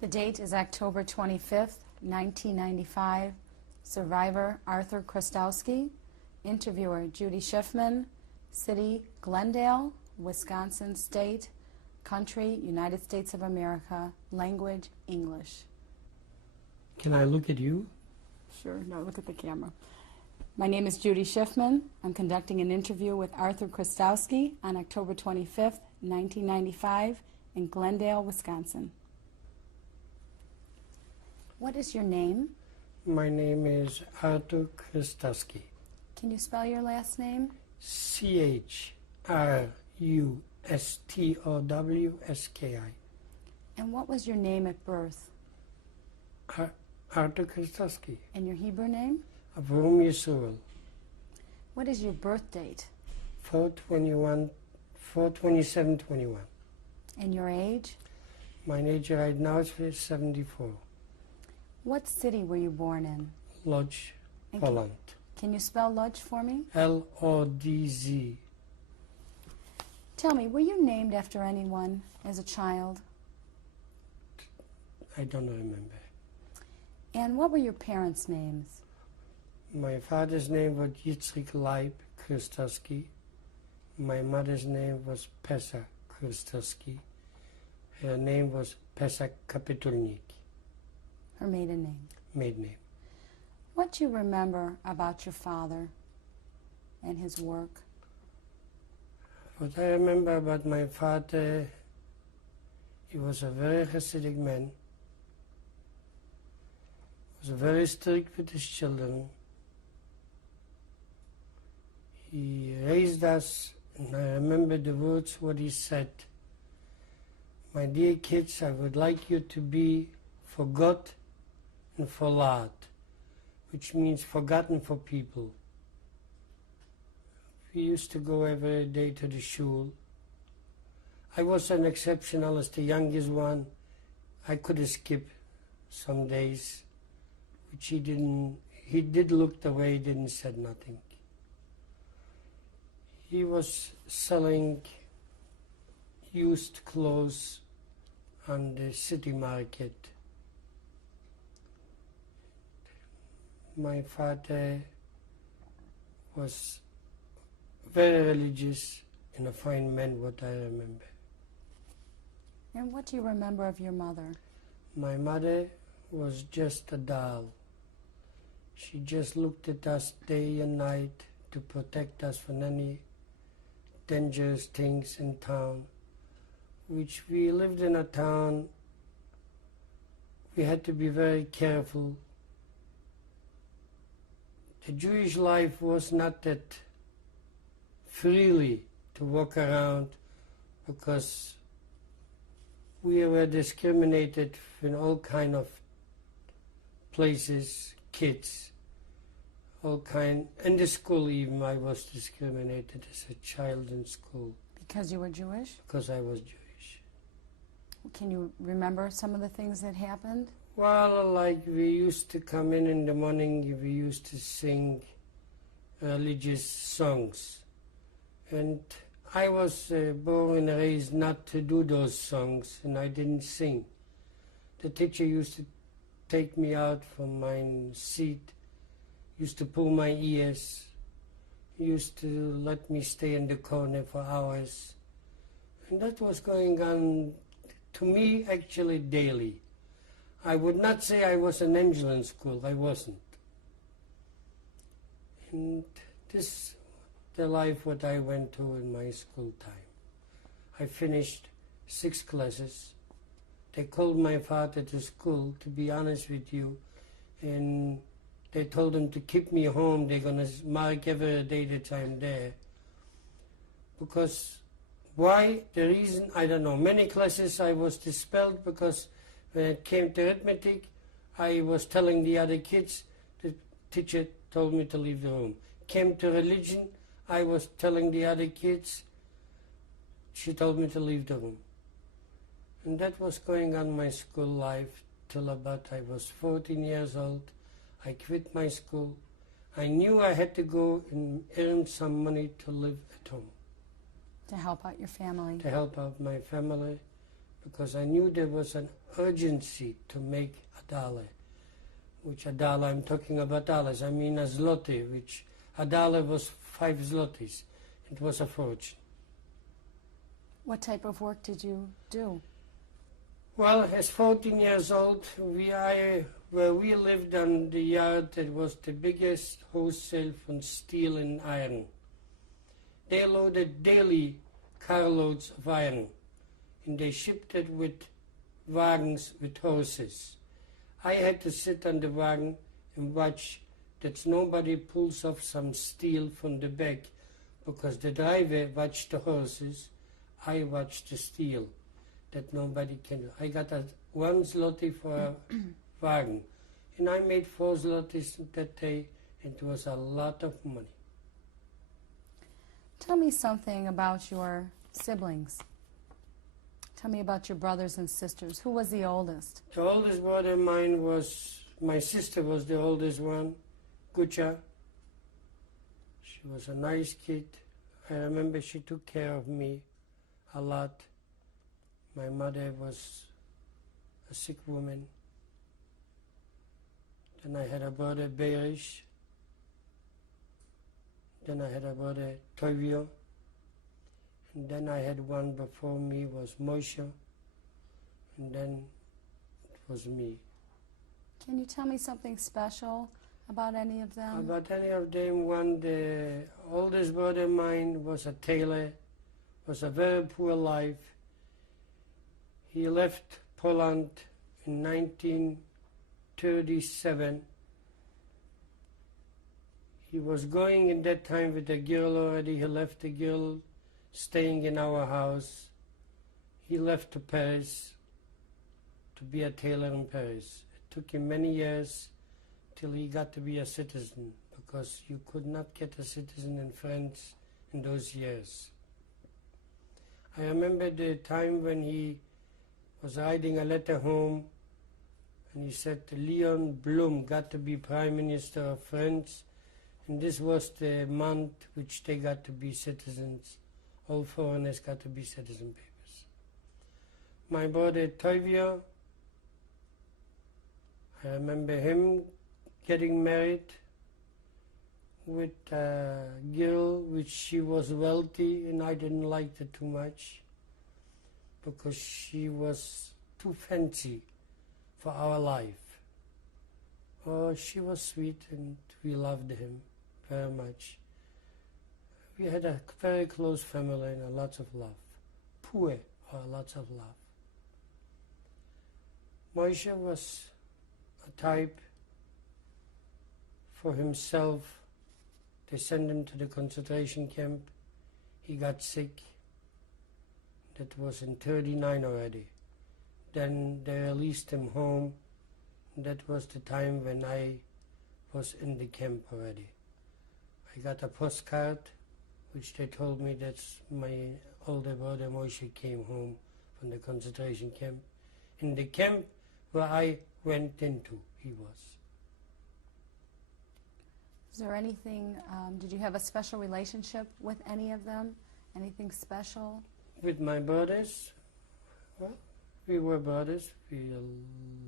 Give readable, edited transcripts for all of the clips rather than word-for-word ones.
The date is October 25th, 1995. Survivor Arthur Chrustowski. Interviewer Judy Schiffman. City Glendale, Wisconsin State. Country United States of America. Language English. Can I look at you? Sure, no, look at the camera. My name is Judy Schiffman. I'm conducting an interview with Arthur Chrustowski on October 25th, 1995 in Glendale, Wisconsin. What is your name? My name is Arthur Chrustowski. Can you spell your last name? Chrustowski. And what was your name at birth? Arthur Chrustowski. And your Hebrew name? Avrom Yisrael. What is your birth date? 4/27/21. And your age? My age right now is 74. What city were you born in? Lodz, And Poland. Can you spell Lodz for me? Lodz. Tell me, were you named after anyone as a child? I don't remember. And what were your parents' names? My father's name was Yitzchak Leib Chrustowski. My mother's name was Pesach Chrustowski. Her name was Pesach Kapitulnik. Her maiden name. Maiden name. What do you remember about your father and his work? What I remember about my father, he was a very Hasidic man. He was very strict with his children. He raised us, and I remember the words what he said. My dear kids, I would like you to be for God and for Lad, which means forgotten for people. We used to go every day to the shul. I was an exceptional as the youngest one. I could skip some days, which he didn't. He did look away, didn't said nothing. He was selling used clothes on the city market. My father was very religious and a fine man, what I remember. And what do you remember of your mother? My mother was just a doll. She just looked at us day and night to protect us from any dangerous things in town, which we lived in a town. We had to be very careful. The Jewish life was not that freely to walk around because we were discriminated in all kind of places, kids, all kind. In the school even I was discriminated as a child in school. Because you were Jewish? Because I was Jewish. Can you remember some of the things that happened? Well, like we used to come in the morning, we used to sing religious songs. And I was born and raised not to do those songs, and I didn't sing. The teacher used to take me out from my seat, used to pull my ears, used to let me stay in the corner for hours. And that was going on to me actually daily. I would not say I was an angel in school, I wasn't. And this the life what I went through in my school time. I finished 6 classes. They called my father to school, to be honest with you, and they told him to keep me home. They're going to mark every day that I'm there. Because why? The reason, I don't know. Many classes I was expelled because when it came to arithmetic, I was telling the other kids, the teacher told me to leave the room. Came to religion, I was telling the other kids, she told me to leave the room. And that was going on my school life till about I was 14 years old. I quit my school. I knew I had to go and earn some money to live at home. To help out your family. To help out my family, because I knew there was a urgency to make a dollar. Which a dollar, I'm talking about dollars, I mean a zloty, which a dollar was 5 zlotys. It was a fortune. What type of work did you do? Well, as 14 years old, where we lived on the yard, it was the biggest wholesale from steel and iron. They loaded daily carloads of iron, and they shipped it with wagons with horses. I had to sit on the wagon and watch that nobody pulls off some steel from the back, because the driver watched the horses, I watched the steel, that nobody can do. I got 1 zloty for a wagon, and I made 4 zlotys that day. It was a lot of money. Tell me something about your siblings. Tell me about your brothers and sisters. Who was the oldest? The oldest brother of mine was, my sister was the oldest one, Gucha. She was a nice kid. I remember she took care of me a lot. My mother was a sick woman. Then I had a brother, Berish. Then I had a brother, Tovio. And then I had one before me, was Moshe. And then it was me. Can you tell me something special about any of them? About any of them, one, the oldest brother of mine was a tailor, was a very poor life. He left Poland in 1937. He was going in that time with a girl already. He left the girl staying in our house. He left to Paris to be a tailor in Paris. It took him many years till he got to be a citizen, because you could not get a citizen in France in those years. I remember the time when he was writing a letter home, and he said Leon Blum got to be Prime Minister of France, and this was the month which they got to be citizens. All foreigners got to be citizen papers. My brother Tovio, I remember him getting married with a girl which she was wealthy, and I didn't like it too much because she was too fancy for our life. Oh, she was sweet and we loved him very much. We had a very close family and lots of love. Poor, lots of love. Moshe was a type for himself. They sent him to the concentration camp. He got sick. That was in 1939 already. Then they released him home. That was the time when I was in the camp already. I got a postcard which they told me that my older brother Moshe came home from the concentration camp. In the camp where I went into, he was. Is there anything, did you have a special relationship with any of them? Anything special? With my brothers, well, we were brothers. We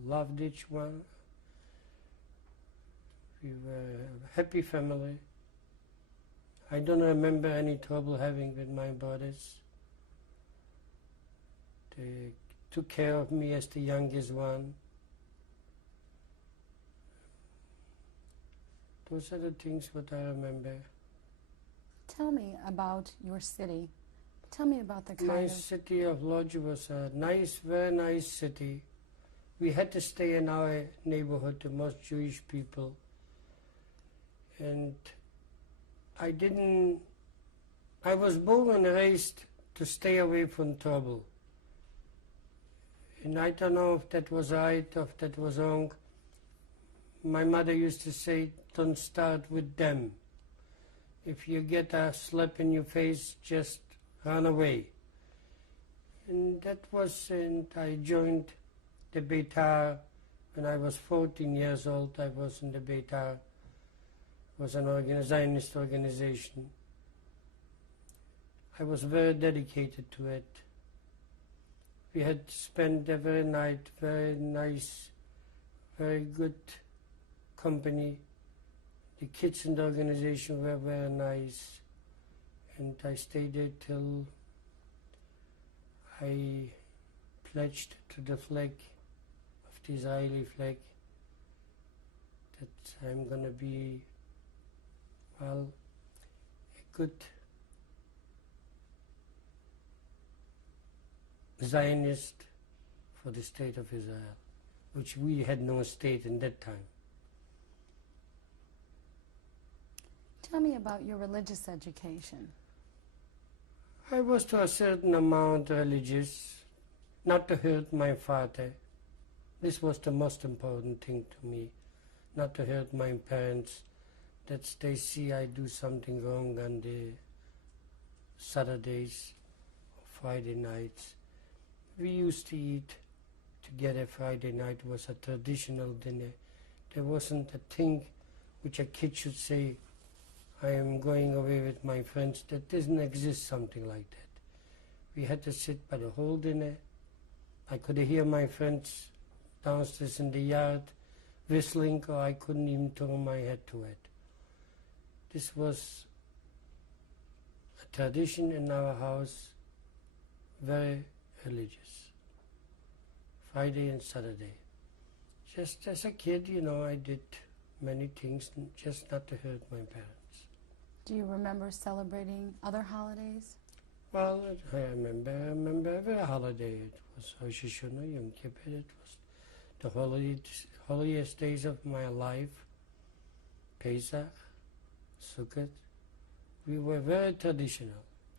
loved each one. We were a happy family. I don't remember any trouble having with my brothers. They took care of me as the youngest one. Those are the things what I remember. Tell me about your city. Tell me about the kind My of... city of Lodz was a nice, very nice city. We had to stay in our neighborhood, the most Jewish people. And I was born and raised to stay away from trouble. And I don't know if that was right or if that was wrong. My mother used to say, don't start with them. If you get a slap in your face, just run away. And that was, and I joined the Beitar when I was 14 years old. I was in the Beitar. It was an Zionist organization. I was very dedicated to it. We had spent every night, very nice, very good company. The kids in the organization were very nice, and I stayed there till I pledged to the flag, of the Israeli flag, that I'm going to be, well, a good Zionist for the state of Israel, which we had no state in that time. Tell me about your religious education. I was to a certain amount religious, not to hurt my father. This was the most important thing to me, not to hurt my parents, that they see I do something wrong on the Saturdays or Friday nights. We used to eat together. Friday night was a traditional dinner. There wasn't a thing which a kid should say, I am going away with my friends. That doesn't exist, something like that. We had to sit by the whole dinner. I could hear my friends downstairs in the yard whistling, or I couldn't even turn my head to it. This was a tradition in our house, very religious. Friday and Saturday. Just as a kid, you know, I did many things, just not to hurt my parents. Do you remember celebrating other holidays? Well, I remember every holiday. It was Rosh Hashanah, Yom Kippur. It was the holiest days of my life. Pesach, Sukkot. We were very traditional.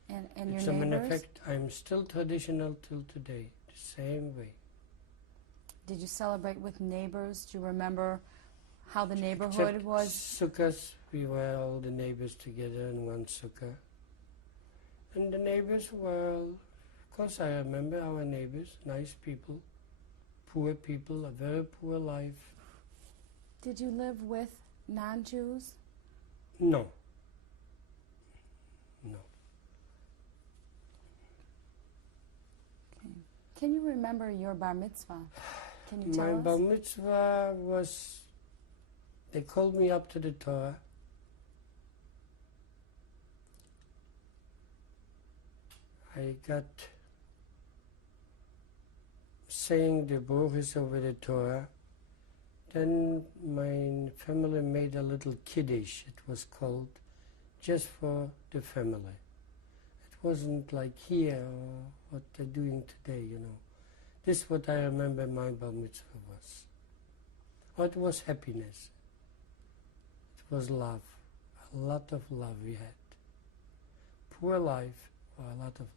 And As your a matter of neighbors? fact, I'm still traditional till today, the same way. Did you celebrate with neighbors? Do you remember how the neighborhood Except was? Sukkahs, we were all the neighbors together in one sukkah. And the neighbors were, of course I remember our neighbors, nice people, poor people, a very poor life. Did you live with non-Jews? No. No. Okay. Can you remember your bar mitzvah? Can you tell My us? bar mitzvah was, they called me up to the Torah. I got saying the Boris over the Torah. Then my family made a little kiddush, it was called, just for the family. It wasn't like here or what they're doing today, you know. This is what I remember my bar mitzvah was. Oh, it was happiness. It was love. A lot of love we had. Poor life, or a lot of love.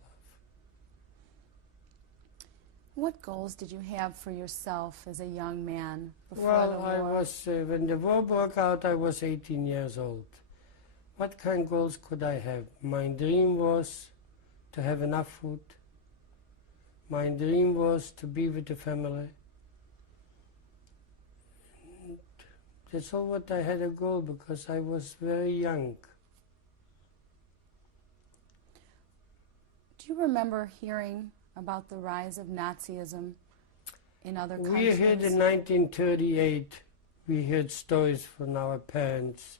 What goals did you have for yourself as a young man before Well, the I war? was, when the war broke out, I was 18 years old. What kind of goals could I have? My dream was to have enough food. My dream was to be with the family. And that's all what I had a goal, because I was very young. Do you remember hearing about the rise of Nazism in other We countries? heard in 1938, we heard stories from our parents,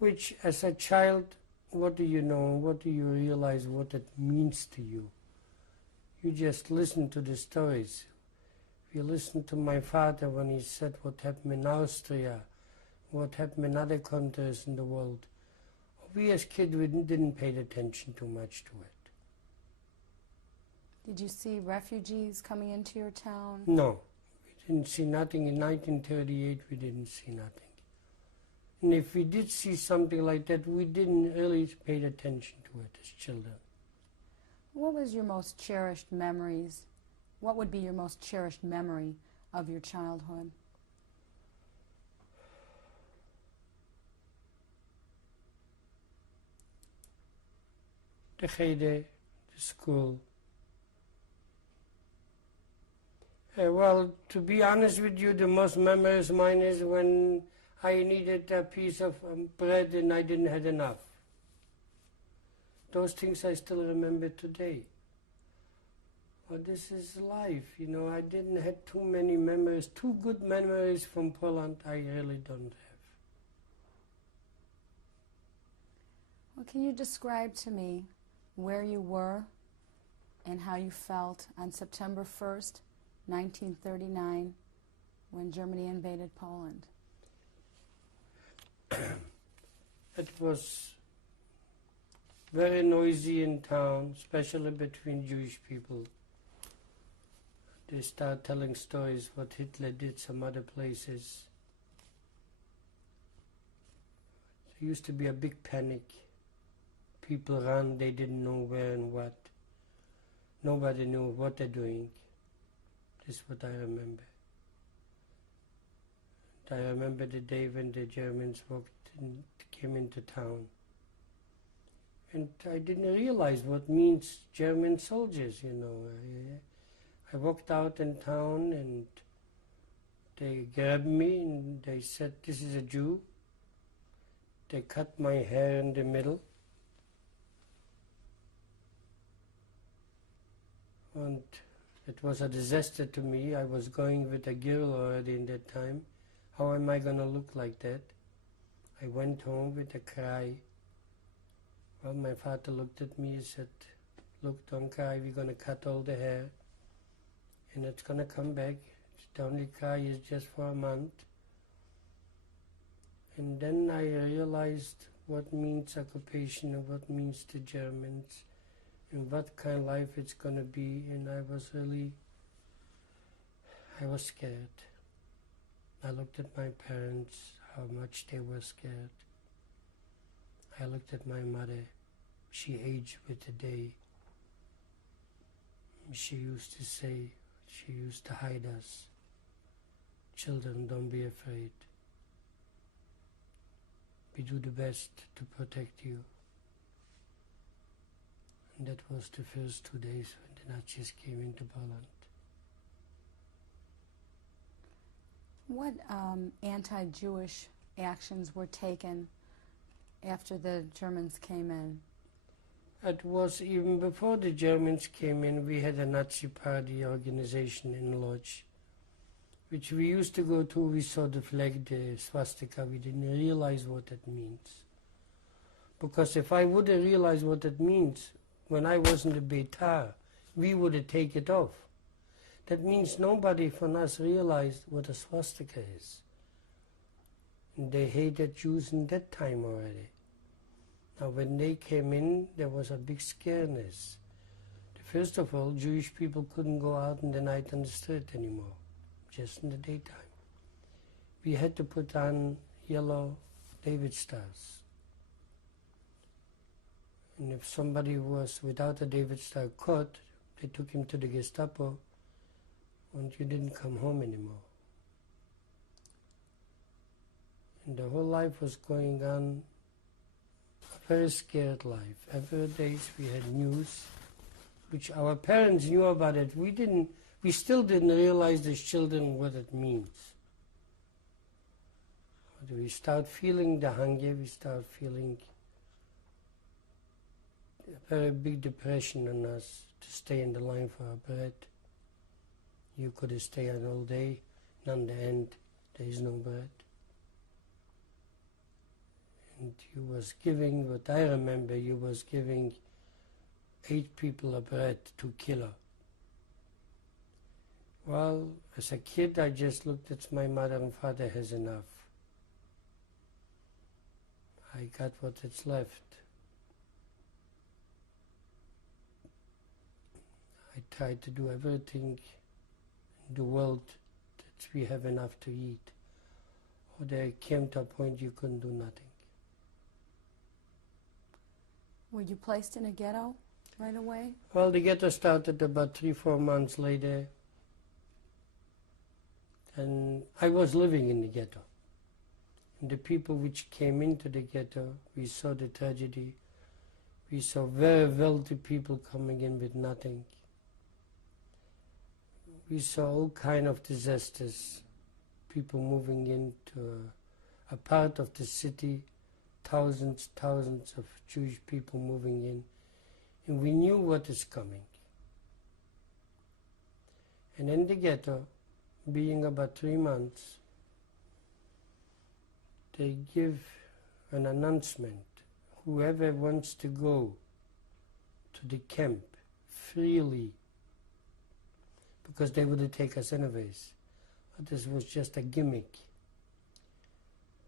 which as a child, what do you know, what do you realize what it means to you? You just listen to the stories. You listen to my father when he said what happened in Austria, what happened in other countries in the world. We as kids, we didn't pay attention too much to it. Did you see refugees coming into your town? No, we didn't see nothing. In 1938, we didn't see nothing. And if we did see something like that, we didn't really pay attention to it as children. What was your most cherished memories? What would be your most cherished memory of your childhood? The cheder, the school. Well, to be honest with you, the most memories mine is when I needed a piece of bread and I didn't have enough. Those things I still remember today. oh, this is life. You know, I didn't have too many memories, too good memories from Poland. I really don't have. Well, can you describe to me where you were and how you felt on September 1st, 1939, when Germany invaded Poland? It was very noisy in town, especially between Jewish people. They start telling stories what Hitler did some other places. There used to be a big panic. People ran, they didn't know where and what. Nobody knew what they're doing. This is what I remember. And I remember the day when the Germans came into town. And I didn't realize what means German soldiers, you know. I walked out in town and they grabbed me and they said, "This is a Jew." They cut my hair in the middle. And it was a disaster to me. I was going with a girl already in that time. How am I going to look like that? I went home with a cry. Well, my father looked at me and said, "Look, don't cry, we're going to cut all the hair. And it's going to come back. The only cry is just for a month." And then I realized what means occupation and what means the Germans and what kind of life it's going to be. And I was scared. I looked at my parents, how much they were scared. I looked at my mother. She aged with the day. She used to say, she used to hide us. "Children, don't be afraid. We do the best to protect you." And that was the first 2 days when the Nazis came into Poland. What anti-Jewish actions were taken after the Germans came in? It was even before the Germans came in. We had a Nazi party organization in Lodz, which we used to go to. We saw the flag, the swastika. We didn't realize what it means. Because if I would have realized what it means, when I was in the Beitar, we would have taken it off. That means nobody from us realized what a swastika is. And they hated Jews in that time already. Now when they came in, there was a big scareness. First of all, Jewish people couldn't go out in the night on the street anymore, just in the daytime. We had to put on yellow David stars. And if somebody was without a David star caught, they took him to the Gestapo, and you didn't come home anymore. And the whole life was going on, a very scared life. Every day we had news, which our parents knew about it. We still didn't realize as children what it means. But we start feeling the hunger, we start feeling a very big depression on us to stay in the line for our bread. You could stay on all day, and on the end, there is no bread. And you was giving, what I remember, you was giving 8 people a bread to kill her. Well, as a kid, I just looked at my mother and father has enough. I got what is left. I tried to do everything in the world that we have enough to eat. Or there came to a point you couldn't do nothing. Were you placed in a ghetto right away? Well, the ghetto started about 3-4 months later. And I was living in the ghetto. And the people which came into the ghetto, we saw the tragedy. We saw very wealthy people coming in with nothing. We saw all kind of disasters, people moving into a part of the city, thousands of Jewish people moving in, and we knew what is coming. And in the ghetto, being about 3 months, they give an announcement. Whoever wants to go to the camp freely, because they wouldn't take us anyways. But this was just a gimmick.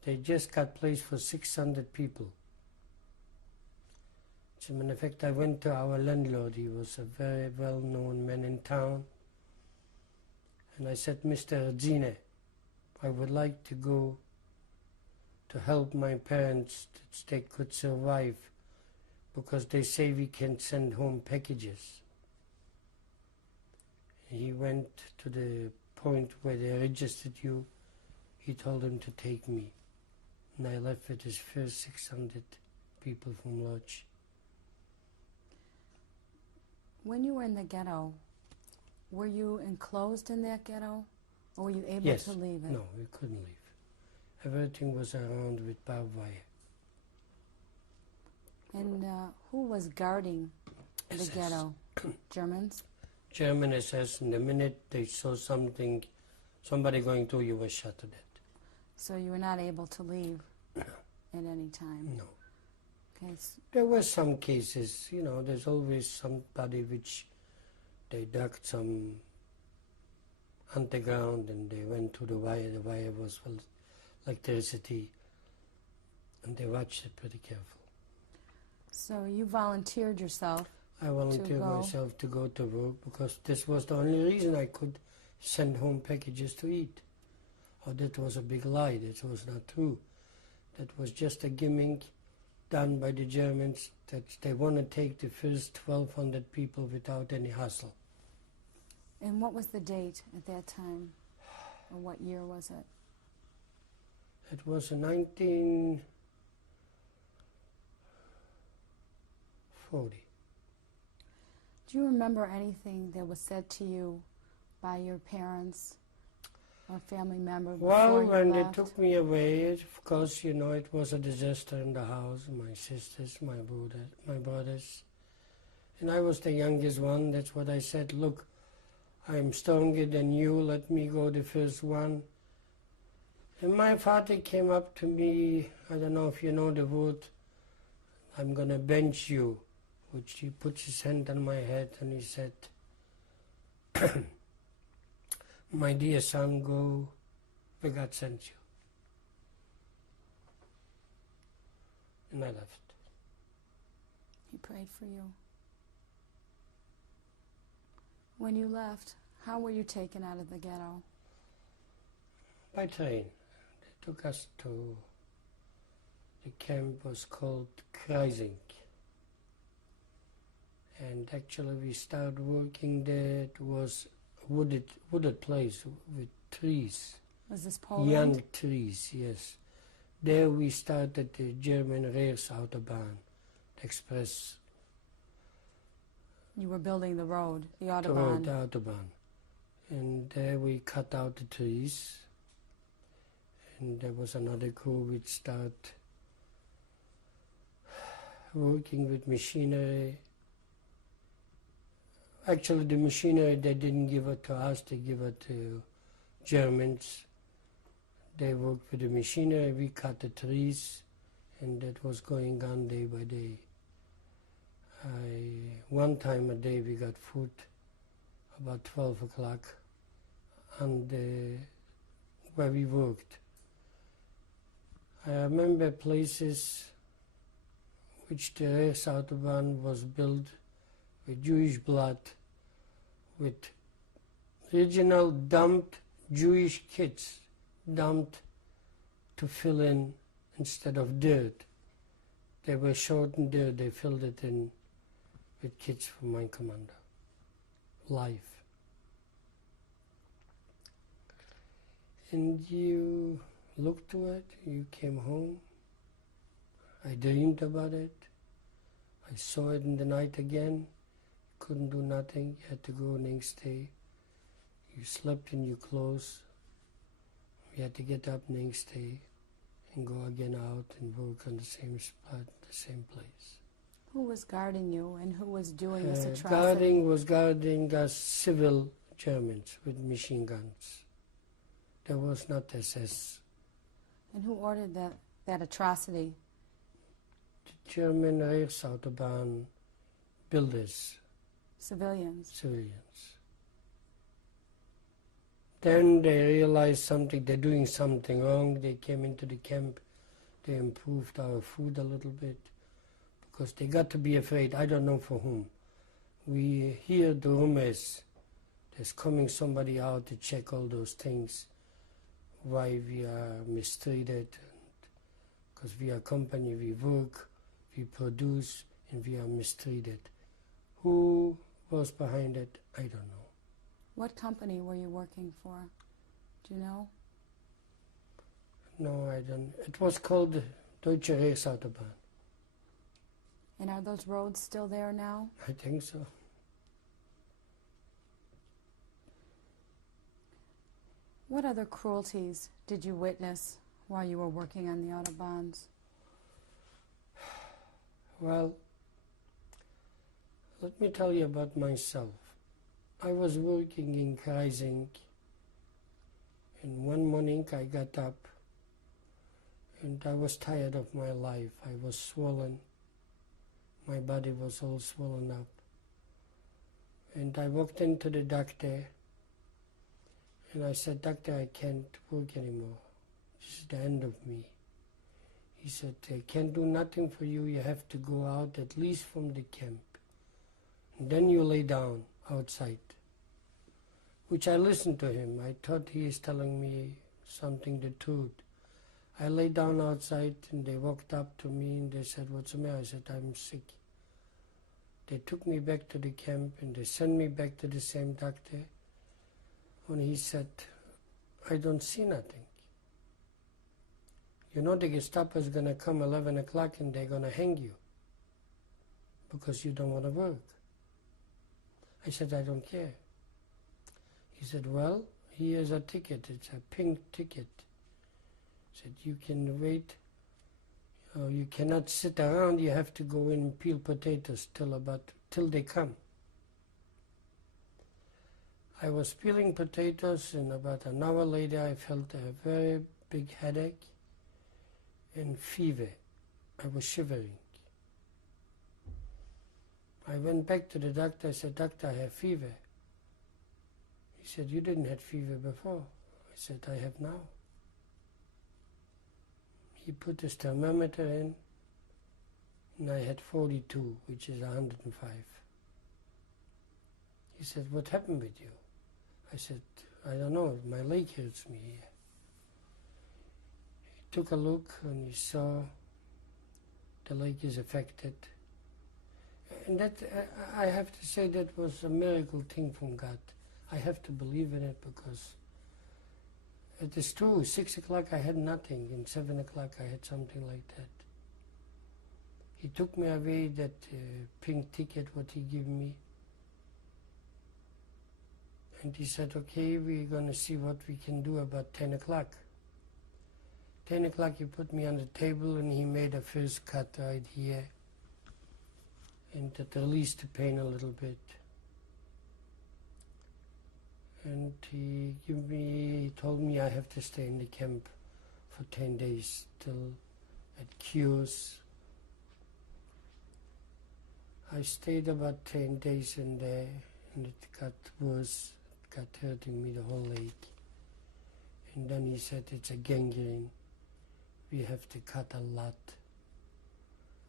They just got place for 600 people. As a matter of fact, I went to our landlord. He was a very well-known man in town. And I said, Mr. Zine, I would like to go to help my parents that they could survive, because they say we can send home packages. He went to the point where they registered you. He told them to take me. And I left with his first 600 people from Lodge. When you were in the ghetto, were you enclosed in that ghetto, or were you able Yes. to leave it? No, we couldn't leave. Everything was around with barbed wire. And who was guarding the SS. ghetto? Germans? German SS, and the minute they saw somebody going through, you were shot to death. So you were not able to leave at any time? No. Okay. There were some cases, there's always somebody which they dug some underground and they went to the wire. The wire was full of electricity, and they watched it pretty careful. So you volunteered yourself? I volunteered myself to go to work because this was the only reason I could send home packages to eat. Oh, that was a big lie. That was not true. That was just a gimmick done by the Germans that they want to take the first 1,200 people without any hassle. And what was the date at that time? Or what year was it? It was in 1940. Do you remember anything that was said to you by your parents or family member before Well, you when left? they took me away, of course, it was a disaster in the house. My sisters, my brothers. And I was the youngest one. That's what I said. Look, I'm stronger than you. Let me go the first one. And my father came up to me. I don't know if you know the word. I'm going to bench you. Which he put his hand on my head and he said, my dear son, go where God sent you. And I left. He prayed for you. When you left, how were you taken out of the ghetto? By train. They took us to, the camp was called Chrustowski. And actually we started working there. It was a wooded place with trees. Was this Poland? Young trees, yes. There we started the German Reichsautobahn, the express. You were building the road, the The Autobahn. Autobahn. And there we cut out the trees. And there was another crew which started working with machinery. Actually, the machinery, they didn't give it to us, they give it to Germans. They worked with the machinery, we cut the trees, and that was going on day by day. One time a day we got food, about 12 o'clock, where we worked. I remember places which the Reichsautobahn was built with Jewish blood, with original dumped Jewish kids, dumped to fill in instead of dirt. They were short in dirt, they filled it in with kids from my commander. Life. And you looked to it, you came home. I dreamed about it. I saw it in the night again. Couldn't do nothing. You had to go next day. You slept in your clothes. You had to get up next day and go again out and work on the same spot, the same place. Who was guarding you and who was doing this atrocity? Guarding us civil Germans with machine guns. There was not SS. And who ordered that atrocity? The German Reichsautobahn builders, Civilians. civilians. Then they realized something, they're doing something wrong. They came into the camp. They improved our food a little bit because they got to be afraid. I don't know for whom. We hear the rumors. There's coming somebody out to check all those things, why we are mistreated. Because we are a company, we work, we produce, and we are mistreated. Who was behind it? I don't know. What company were you working for? Do you know? No, I don't. It was called Deutsche Reichsautobahn. And are those roads still there now? I think so. What other cruelties did you witness while you were working on the Autobahns? Well, let me tell you about myself. I was working in Kreising, and one morning I got up, and I was tired of my life. I was swollen. My body was all swollen up. And I walked into the doctor, and I said, "Doctor, I can't work anymore. This is the end of me." He said, "I can't do nothing for you. You have to go out at least from the camp. And then you lay down outside." Which I listened to him. I thought he is telling me something, the truth. I lay down outside, and they walked up to me and they said, "What's the matter?" I said, "I'm sick." They took me back to the camp and they sent me back to the same doctor. When he said, "I don't see nothing. You know the Gestapo is going to come 11 o'clock and they're going to hang you because you don't want to work." I said, "I don't care." He said, "Well, here's a ticket. It's a pink ticket." He said, "You can wait. You cannot sit around. You have to go in and peel potatoes till they come." I was peeling potatoes, and about an hour later I felt a very big headache and fever. I was shivering. I went back to the doctor. I said, "Doctor, I have fever." He said, "You didn't have fever before." I said, "I have now." He put his thermometer in, and I had 42, which is 105. He said, "What happened with you?" I said, "I don't know, my leg hurts me here." He took a look and he saw the leg is affected. And that, I have to say, that was a miracle thing from God. I have to believe in it because it is true. 6 o'clock I had nothing, and 7 o'clock I had something like that. He took me away, that pink ticket what he gave me, and he said, "Okay, we're going to see what we can do about 10 o'clock. 10 o'clock he put me on the table and he made a first cut right here, and that released the pain a little bit. And he told me I have to stay in the camp for 10 days till it cures. I stayed about 10 days in there, and it got worse. It got hurting me the whole leg. And then he said, "It's a gangrene. We have to cut a lot."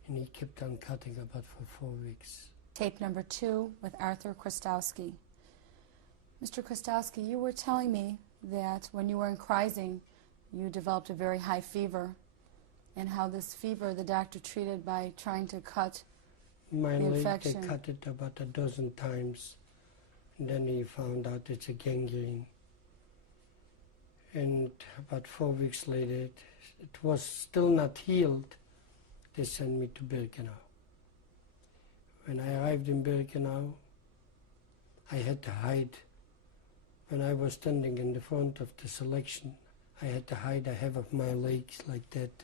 And he kept on cutting about for 4 weeks. Tape number 2 with Arthur Chrustowski. Mr. Chrustowski, you were telling me that when you were in Kreising, you developed a very high fever, and how this fever the doctor treated by trying to cut My the leg, infection. they cut it about a dozen times, and then he found out it's a gangrene. And about 4 weeks later, it was still not healed. They sent me to Birkenau. When I arrived in Birkenau, I had to hide. When I was standing in the front of the selection, I had to hide half of my legs like that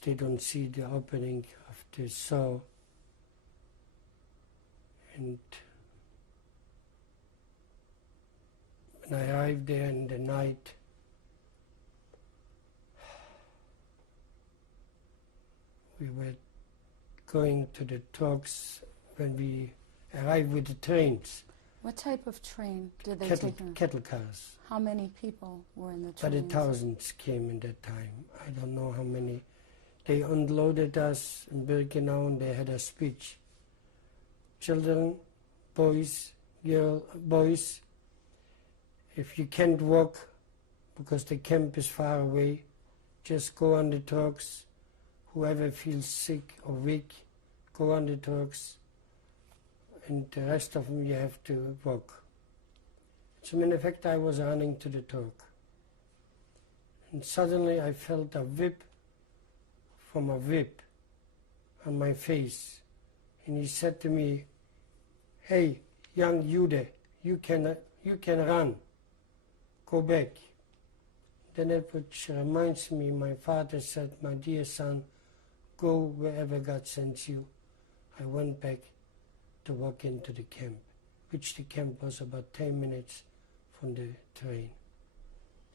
they don't see the opening of the saw. And When I arrived there in the night, we were going to the trucks when we arrived with the trains. What type of train did they Cattle, take in? cattle cars. How many people were in the By the trains? thousands came in that time. I don't know how many. They unloaded us in Birkenau and they had a speech. Children, boys, boys, if you can't walk because the camp is far away, just go on the trucks. Whoever feels sick or weak, go on the trucks, and the rest of them you have to walk. As a matter of fact, I was running to the truck, and suddenly I felt a whip from a whip on my face, and he said to me, "Hey, young Jude, you can run. Go back." Then it which reminds me, my father said, "My dear son, go wherever God sends you." I went back to walk into the camp, which the camp was about 10 minutes from the train.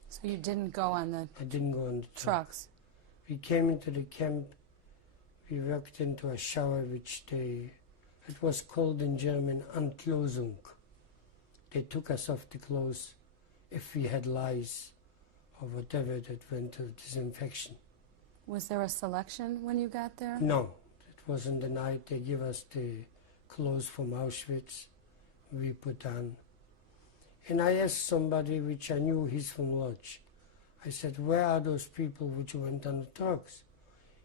So you didn't go on the I didn't go on the truck. trucks. We came into the camp, we walked into a shower which it was called in German Antlosung. They took us off the clothes if we had lice or whatever that went to disinfection. Was there a selection when you got there? No, it was in the night. They give us the clothes from Auschwitz, we put on. And I asked somebody which I knew, he's from Lodz. I said, "Where are those people which went on the trucks?"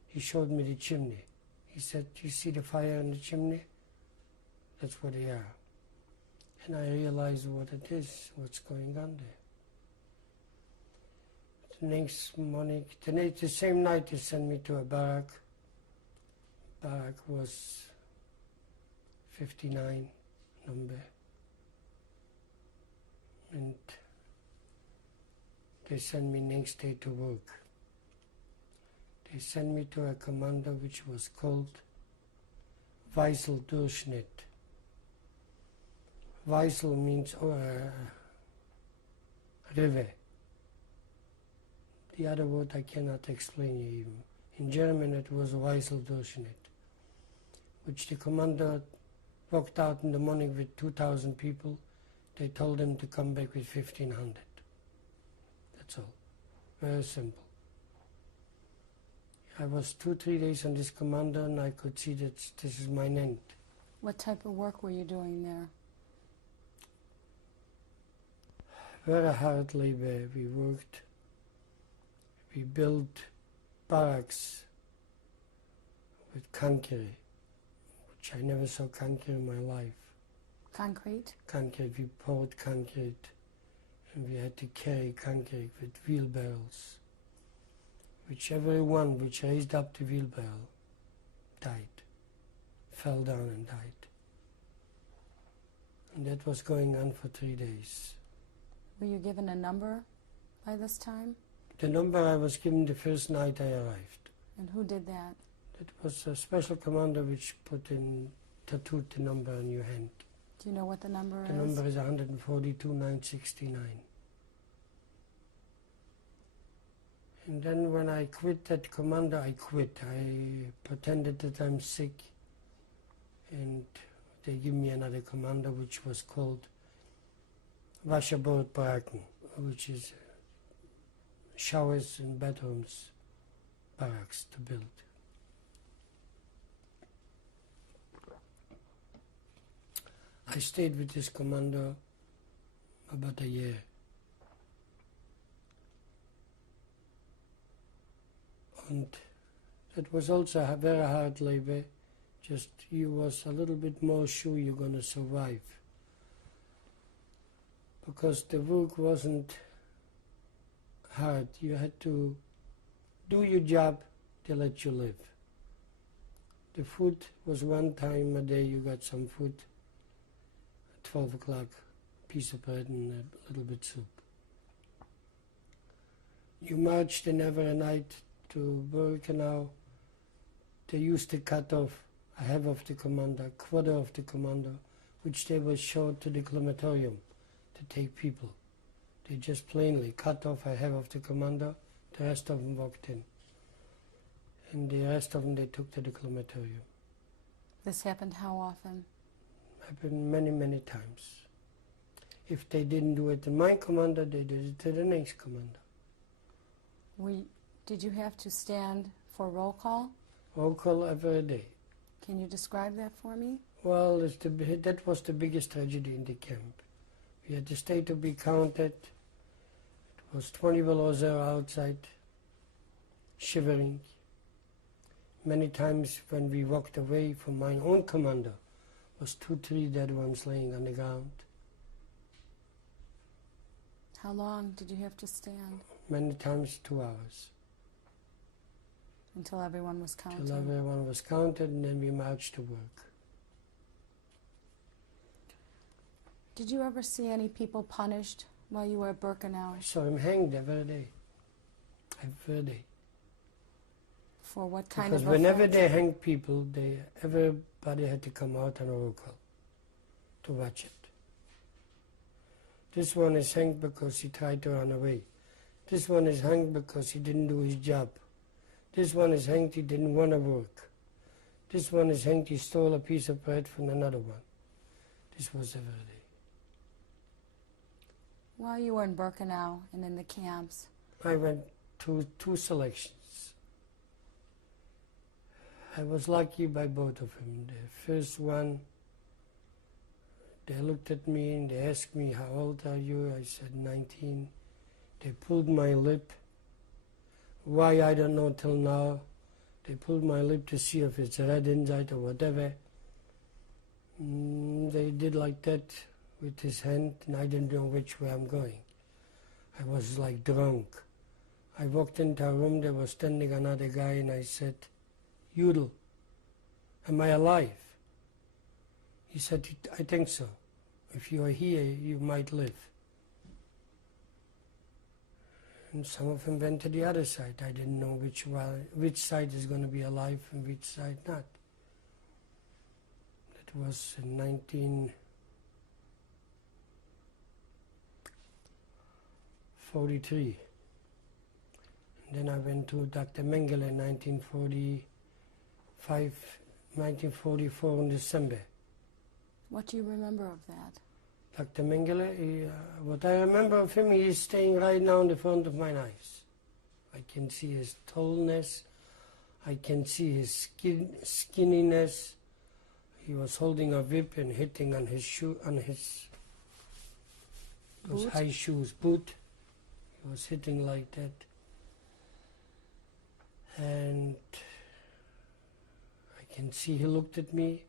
He showed me the chimney. He said, "You see the fire in the chimney? That's where they are." And I realized what it is, what's going on there. The next morning, the same night they sent me to a barrack. Barrack was 59 number. And they sent me next day to work. They sent me to a commando which was called Weißel-Durchschnitt. Weißel means river. The other word I cannot explain you even. In German it was Weißel-Durchschnitt, which the commander walked out in the morning with 2,000 people. They told him to come back with 1,500. That's all. Very simple. I was 2-3 days on this commando and I could see that this is my end. What type of work were you doing there? Very hard labor. We worked. We built barracks with concrete, which I never saw concrete in my life. Concrete? Concrete, we poured concrete, and we had to carry concrete with wheelbarrows, which everyone which raised up the wheelbarrow died, fell down and died. And that was going on for 3 days. Were you given a number by this time? The number I was given the first night I arrived. And who did that? It was a special commander which tattooed the number on your hand. Do you know what the number The is? number is 142,969. And then when I quit that commander, I quit. I pretended that I'm sick, and they give me another commander which was called Wasserbordbaracken, which is showers and bedrooms barracks to build. I stayed with this commander about a year. And that was also a very hard labor. Just you was a little bit more sure you're going to survive. Because the work wasn't hard. You had to do your job, they let you live. The food was one time a day you got some food. At 12 o'clock, piece of bread and a little bit soup. You marched in every night to Birkenau. They used to cut off a half of the commander, a quarter of the commander, which they were showed to the crematorium to take people. They just plainly cut off a half of the commander, the rest of them walked in. And the rest of them they took to the crematorium. This happened how often? Happened many, many times. If they didn't do it to my commander, they did it to the next commander. Did you have to stand for roll call? Roll call every day. Can you describe that for me? Well, that was the biggest tragedy in the camp. We had to stay to be counted. It was 20 below zero outside, shivering. Many times when we walked away from my own commander, was 2, 3 dead ones laying on the ground. How long did you have to stand? Many times 2 hours. Until everyone was counted? Until everyone was counted, and then we marched to work. Did you ever see any people punished while you were at Birkenau? I saw him hanged every day. Every day. For what kind Because of whenever offense? they hanged people, everybody had to come out on a roll call to watch it. This one is hanged because he tried to run away. This one is hanged because he didn't do his job. This one is hanged, he didn't want to work. This one is hanged, he stole a piece of bread from another one. This was every day. While you were in Birkenau and in the camps, I went to 2 selections. I was lucky by both of them. The first one, they looked at me and they asked me, how old are you? I said 19. They pulled my lip. Why, I don't know till now. They pulled my lip to see if it's red inside or whatever. They did like that with his hand, and I didn't know which way I'm going. I was like drunk. I walked into a room, there was standing another guy, and I said, Yudel, am I alive? He said, I think so. If you are here, you might live. And some of them went to the other side. I didn't know which side is going to be alive and which side not. That was in 1943. And then I went to Dr. Mengele in 1944 in December. what do you remember of that? Dr. Mengele, what I remember of him, he is staying right now in the front of my eyes. I can see his tallness, I can see his skinniness. He was holding a whip and hitting on his shoe, on his those high shoes, boot. He was hitting like that. And I can see he looked at me.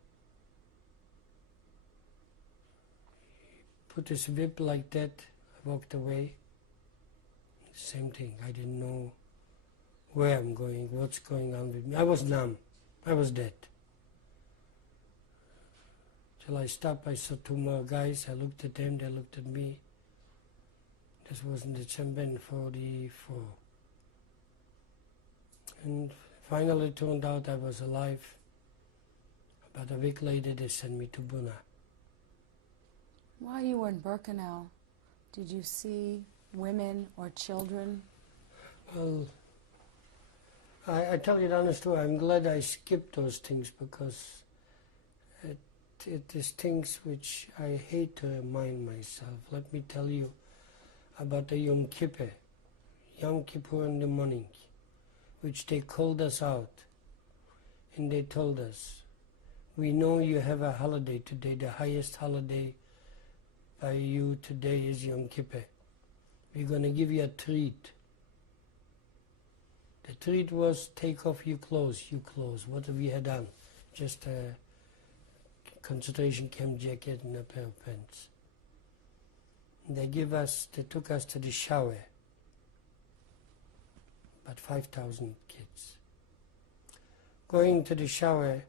Put his whip like that, I walked away. Same thing, I didn't know where I'm going, what's going on with me. I was numb, I was dead. Till I stopped, I saw 2 more guys, I looked at them, they looked at me. This was in December in 44. And finally it turned out I was alive. About a week later they sent me to Buna. While you were in Birkenau, did you see women or children? Well, I tell you the honest truth, I'm glad I skipped those things because it is things which I hate to remind myself. Let me tell you about the Yom Kippur in the morning, which they called us out and they told us, we know you have a holiday today, the highest holiday by you today is Yom Kippur. We're going to give you a treat. The treat was take off your clothes, what we had on, just a concentration camp jacket and a pair of pants. And they took us to the shower, about 5,000 kids. Going to the shower,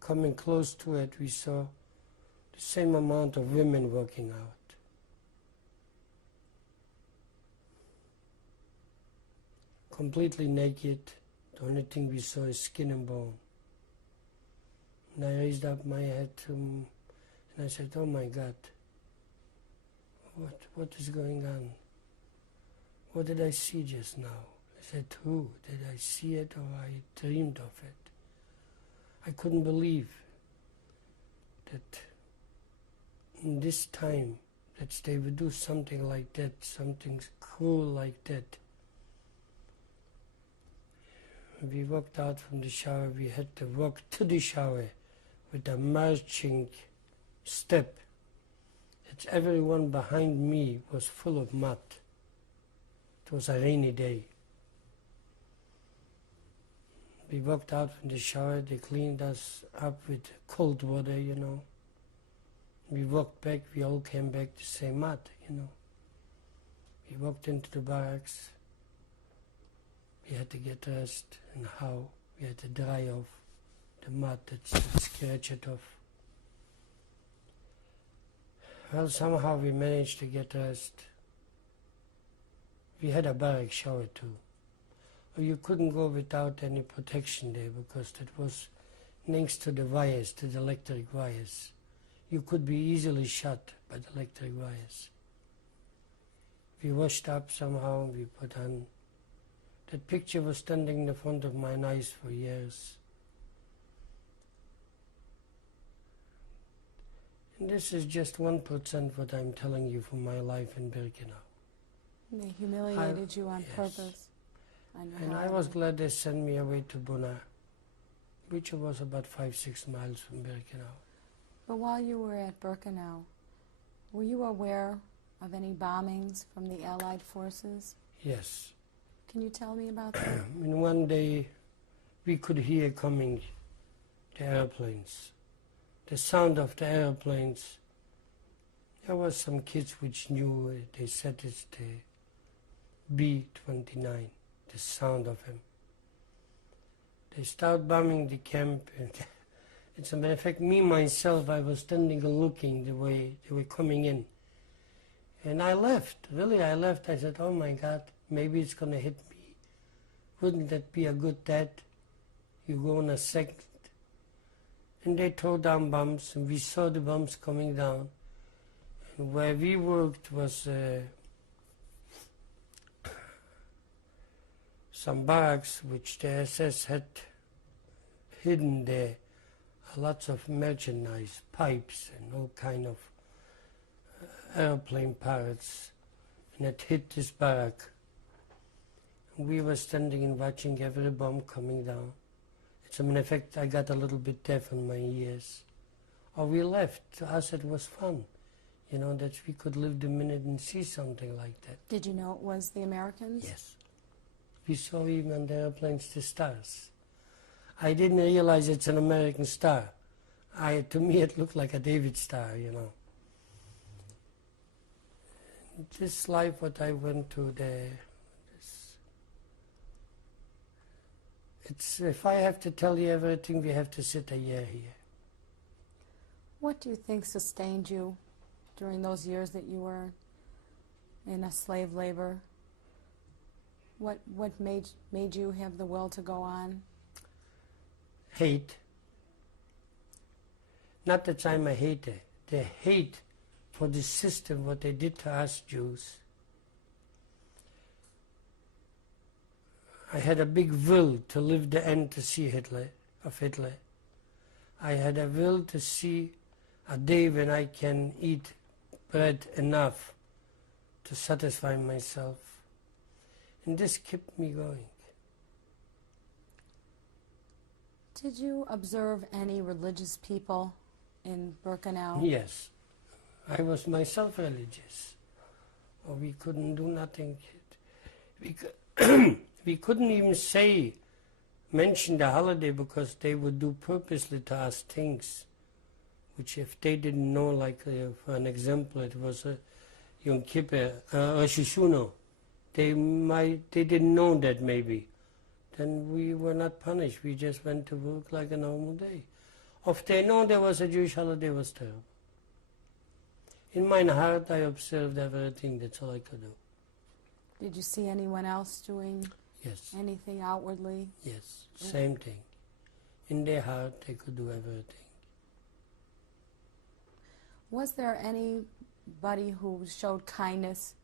coming close to it, we saw the same amount of women working out. Completely naked, the only thing we saw is skin and bone. And I raised up my head and I said, oh my God, what is going on? What did I see just now? Is it true? Did I see it or I dreamed of it? I couldn't believe that in this time that they would do something like that, something cruel like that. We walked out from the shower, we had to walk to the shower with a marching step. That everyone behind me was full of mud. It was a rainy day. We walked out from the shower, they cleaned us up with cold water, you know. We walked back, we all came back the same mud, you know. We walked into the barracks. We had to get dressed, and how? We had to dry off the mud that scratched it off. Well, somehow we managed to get dressed. We had a barrack shower too. You couldn't go without any protection there because it was next to the wires, to the electric wires. You could be easily shot by the electric wires. We washed up somehow, we put on. That picture was standing in the front of my eyes for years. And this is just 1% what I'm telling you from my life in Birkenau. They humiliated you on yes. purpose. And I was glad they sent me away to Buna, which was about 5-6 miles from Birkenau. But while you were at Birkenau, were you aware of any bombings from the Allied forces? Yes. Can you tell me about that? And one day we could hear coming the airplanes. The sound of the airplanes. There was some kids which knew, they said it's the B-29, the sound of him. They start bombing the camp, and as a matter of fact, me myself, I was standing and looking the way they were coming in. And I left, really I left. I said, oh my God, maybe it's going to hit me. Wouldn't that be a good dad? You go in a second. And they throw down bombs, and we saw the bombs coming down. And where we worked was some barracks which the SS had hidden there. Lots of merchandise, pipes, and all kind of airplane parts. And it hit this barrack. We were standing and watching every bomb coming down. As a matter of fact, I got a little bit deaf in my ears. Or we left. To us it was fun, you know, that we could live the minute and see something like that. Did you know it was the Americans? Yes. We saw even on the airplanes the stars. I didn't realize it's an American star. To me it looked like a David star, you know. This life what I went to there, if I have to tell you everything, we have to sit a year here. What do you think sustained you during those years that you were in a slave labor? What made you have the will to go on? Hate. Not that I'm a hater. The hate for the system, what they did to us Jews. I had a big will to live the end to see Hitler. I had a will to see a day when I can eat bread enough to satisfy myself. And this kept me going. Did you observe any religious people in Birkenau? Yes. I was myself religious. Or we couldn't do nothing. We couldn't even mention the holiday because they would do purposely to us things which if they didn't know, like for an example, it was Yom Kippur, Rosh Hashanah, they didn't know that maybe. Then we were not punished. We just went to work like a normal day. If they know there was a Jewish holiday, it was terrible. In my heart, I observed everything. That's all I could do. Did you see anyone else doing Yes. anything outwardly? Yes, same thing. In their heart, they could do everything. Was there any anybody who showed kindness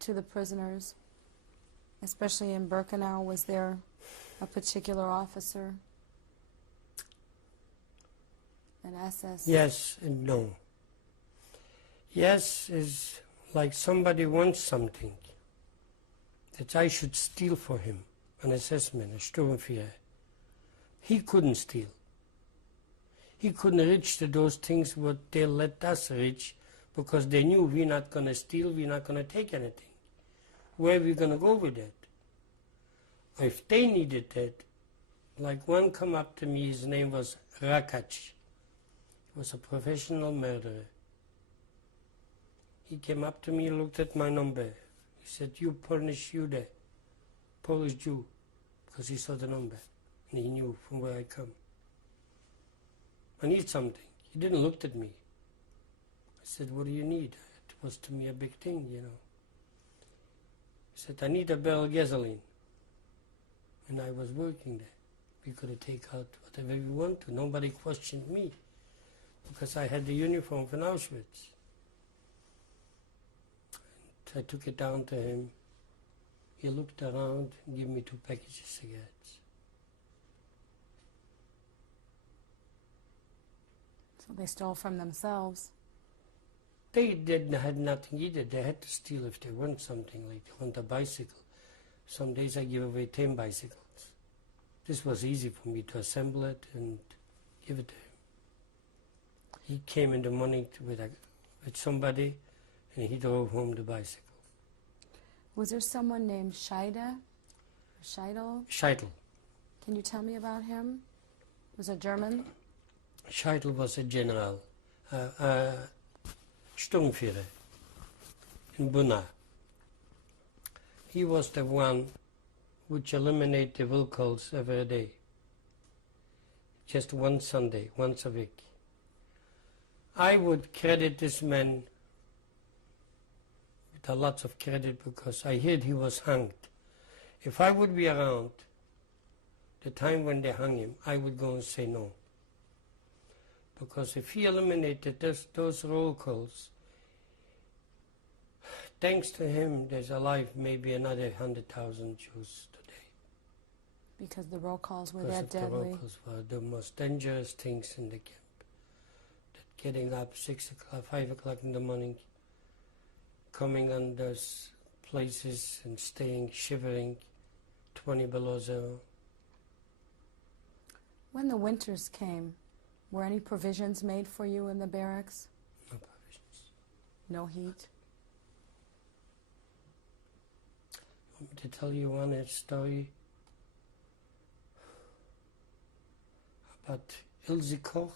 to the prisoners, especially in Birkenau? Was there a particular officer? An SS? Yes and no. Yes is like somebody wants something that I should steal for him, an assessment, a Sturmführer. He couldn't steal. He couldn't reach to those things what they let us reach because they knew we're not going to steal, we're not going to take anything. Where are we going to go with that? If they needed that, like one come up to me, his name was Rakac. He was a professional murderer. He came up to me, looked at my number. He said, "You Polish Jude, Polish Jew," because he saw the number and he knew from where I come. "I need something." He didn't look at me. I said, "What do you need?" It was to me a big thing, you know. He said, "I need a barrel of gasoline." And I was working there. We could take out whatever we want to. Nobody questioned me because I had the uniform from Auschwitz. I took it down to him. He looked around and gave me 2 packages of cigarettes. So they stole from themselves. They had nothing either. They had to steal if they want something, like they want a bicycle. Some days I give away 10 bicycles. This was easy for me to assemble it and give it to him. He came in the morning with somebody and he drove home the bicycle. Was there someone named Scheidel? Scheitel. Can you tell me about him? Was a German? Scheitel was a general, Sturmführer in Buna. He was the one which eliminated the vehicles every day. Just one Sunday, once a week. I would credit this man with a lot of credit because I heard he was hanged. If I would be around the time when they hung him, I would go and say no. Because if he eliminated those roll calls, thanks to him, there's alive maybe another 100,000 Jews today. Because the roll calls were Because that deadly. the roll calls were the most dangerous things in the camp. That getting up 6 o'clock, 5 o'clock in the morning, coming on those places and staying shivering, 20 below zero. When the winters came, were any provisions made for you in the barracks? No provisions. No heat? Want me to tell you one story about Ilse Koch?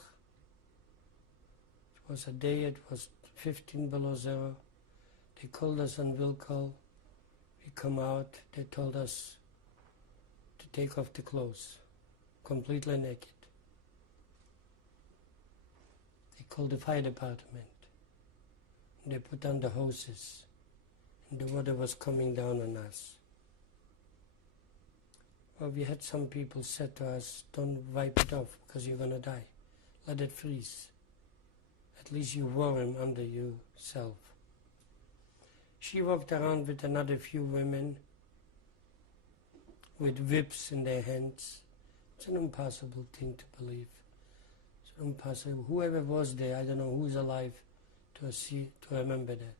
It was a day, it was 15 below zero. They called us on will call. We come out, they told us to take off the clothes, completely naked. They called the fire department. They put on the hoses. And the water was coming down on us. Well, we had some people said to us, "Don't wipe it off because you're going to die. Let it freeze. At least you warm under yourself." She walked around with another few women with whips in their hands. It's an impossible thing to believe. It's impossible. Whoever was there, I don't know who's alive to remember that.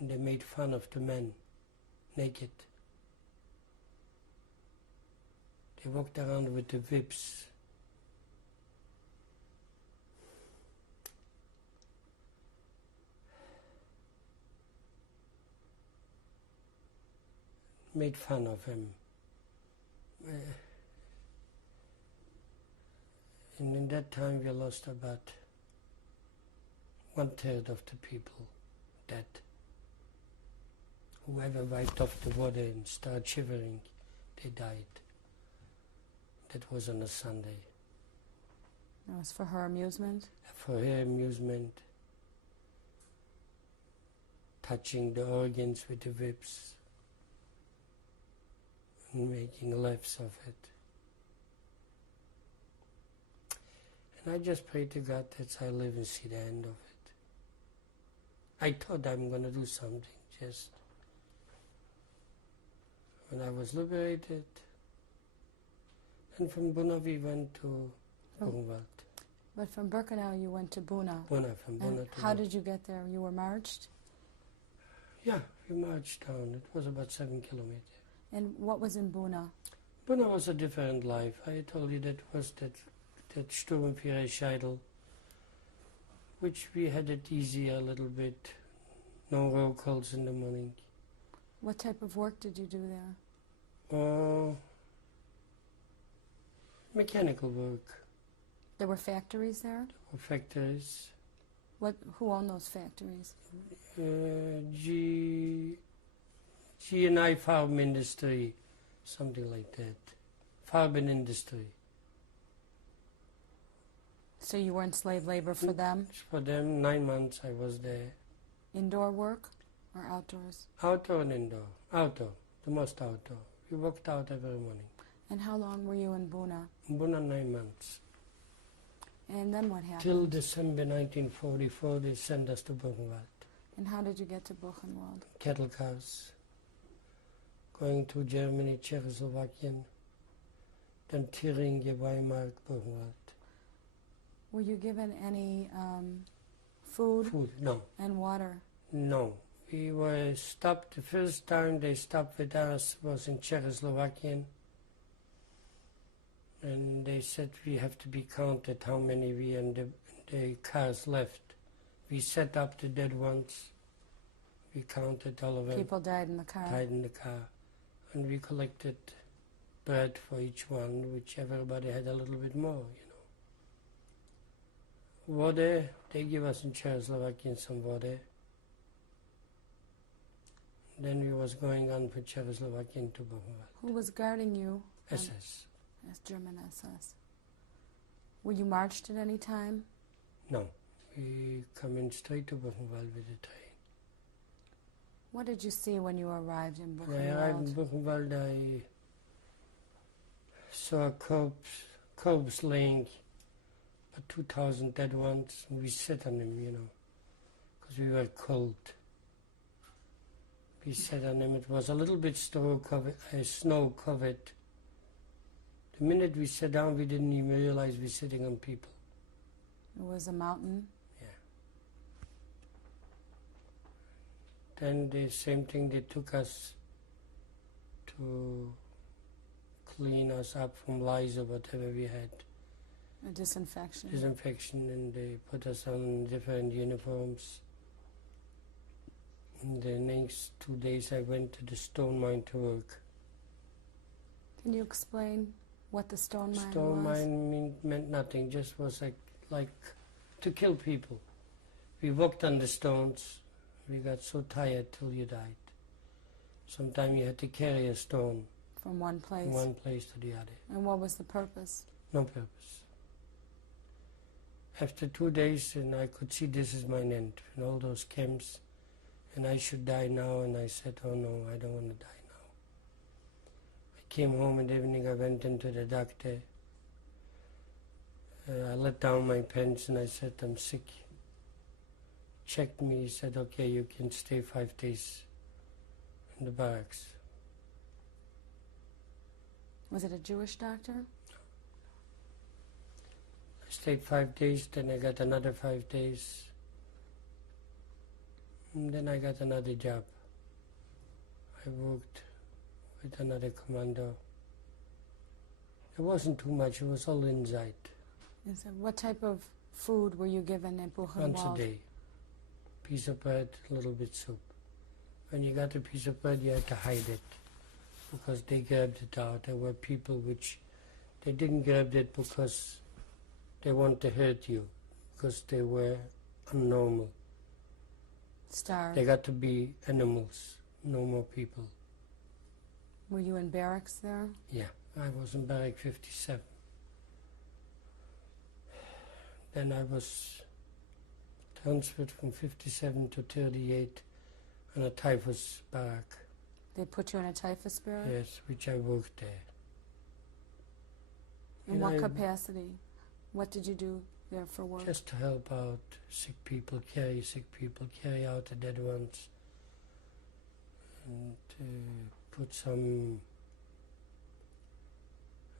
And they made fun of the men, naked. They walked around with the whips. Made fun of him. And in that time we lost about 1/3 of the people dead. Whoever wiped off the water and started shivering, they died. That was on a Sunday. That was for her amusement? For her amusement, touching the organs with the whips and making laughs of it. And I just pray to God that I live and see the end of it. I thought I'm going to do something. Just when I was liberated, and from Buna we went to Buchenwald. But from Birkenau you went to Buna. Buna, from Buna And to how Buna. did you get there? You were marched? Yeah, we marched down. It was about 7 kilometers. And what was in Buna? Buna was a different life. I told you that was that Sturmführer Scheidel, which we had it easier a little bit. No roll calls in the morning. What type of work did you do there? Mechanical work, There were factories there? or factories. Who owned those factories? G&I farm industry, something like that. Farben industry. So you were in slave labor for them? For them, 9 months I was there. Indoor work or outdoors? Outdoor and indoor. Outdoor, the most outdoor. We worked out every morning. And how long were you in Buna? In Buna, 9 months. And then what happened? Till December 1944, they sent us to Buchenwald. And how did you get to Buchenwald? Cattle cars, going to Germany, Czechoslovakia, then Thuringia, Weimar, Buchenwald. Were you given any food Food, no, and water? no. We were stopped, the first time they stopped with us was in Czechoslovakia. And they said we have to be counted how many we and the cars left. We set up the dead ones. We counted all of them. People died in the car. Died in the car. And we collected bread for each one, which everybody had a little bit more, Water, they give us in Czechoslovakia some water. Then we was going on for Czechoslovakia to Buchenwald. Who was guarding you? SS. As German SS. Were you marched at any time? No, we come in straight to Buchenwald with the train. What did you see when you arrived in When I arrived in Buchenwald? Buchenwald, I saw a corpse laying, about 2,000 dead ones, and we sat on them, because we were cold. We sat on them. It was a little bit snow covered. The minute we sat down, we didn't even realize we're sitting on people. It was a mountain. Yeah. Then the same thing, they took us to clean us up from lice or whatever we had. A disinfection. Disinfection, and they put us on different uniforms. In the next 2 days, I went to the stone mine to work. Can you explain what the stone mine Stone was? mine meant nothing, just was like to kill people. We worked on the stones. We got so tired till you died. Sometimes you had to carry a stone From one place. from one place to the other. And what was the purpose? No purpose. After 2 days, and I could see this is my end, in all those camps, and I should die now, and I said, oh no, I don't want to die now. I came home in the evening, I went into the doctor. I let down my pants and I said, I'm sick. Checked me, he said, okay, you can stay 5 days in the barracks. Was it a Jewish doctor? I stayed 5 days, then I got another 5 days. And then I got another job. I worked with another commando. It wasn't too much, it was all inside. What type of food were you given at Buchenwald? Once a day. Piece of bread, a little bit soup. When you got a piece of bread, you had to hide it because they grabbed it out. There were people which they didn't grab it because they want to hurt you, because they were abnormal. Starved. They got to be animals, no more people. Were you in barracks there? Yeah, I was in Barrack 57. Then I was transferred from 57 to 38 on a typhus barrack. They put you in a typhus barrack? Yes, which I worked there. In And what I- capacity? What did you do there for work? Just to help out sick people, carry out the dead ones, and put some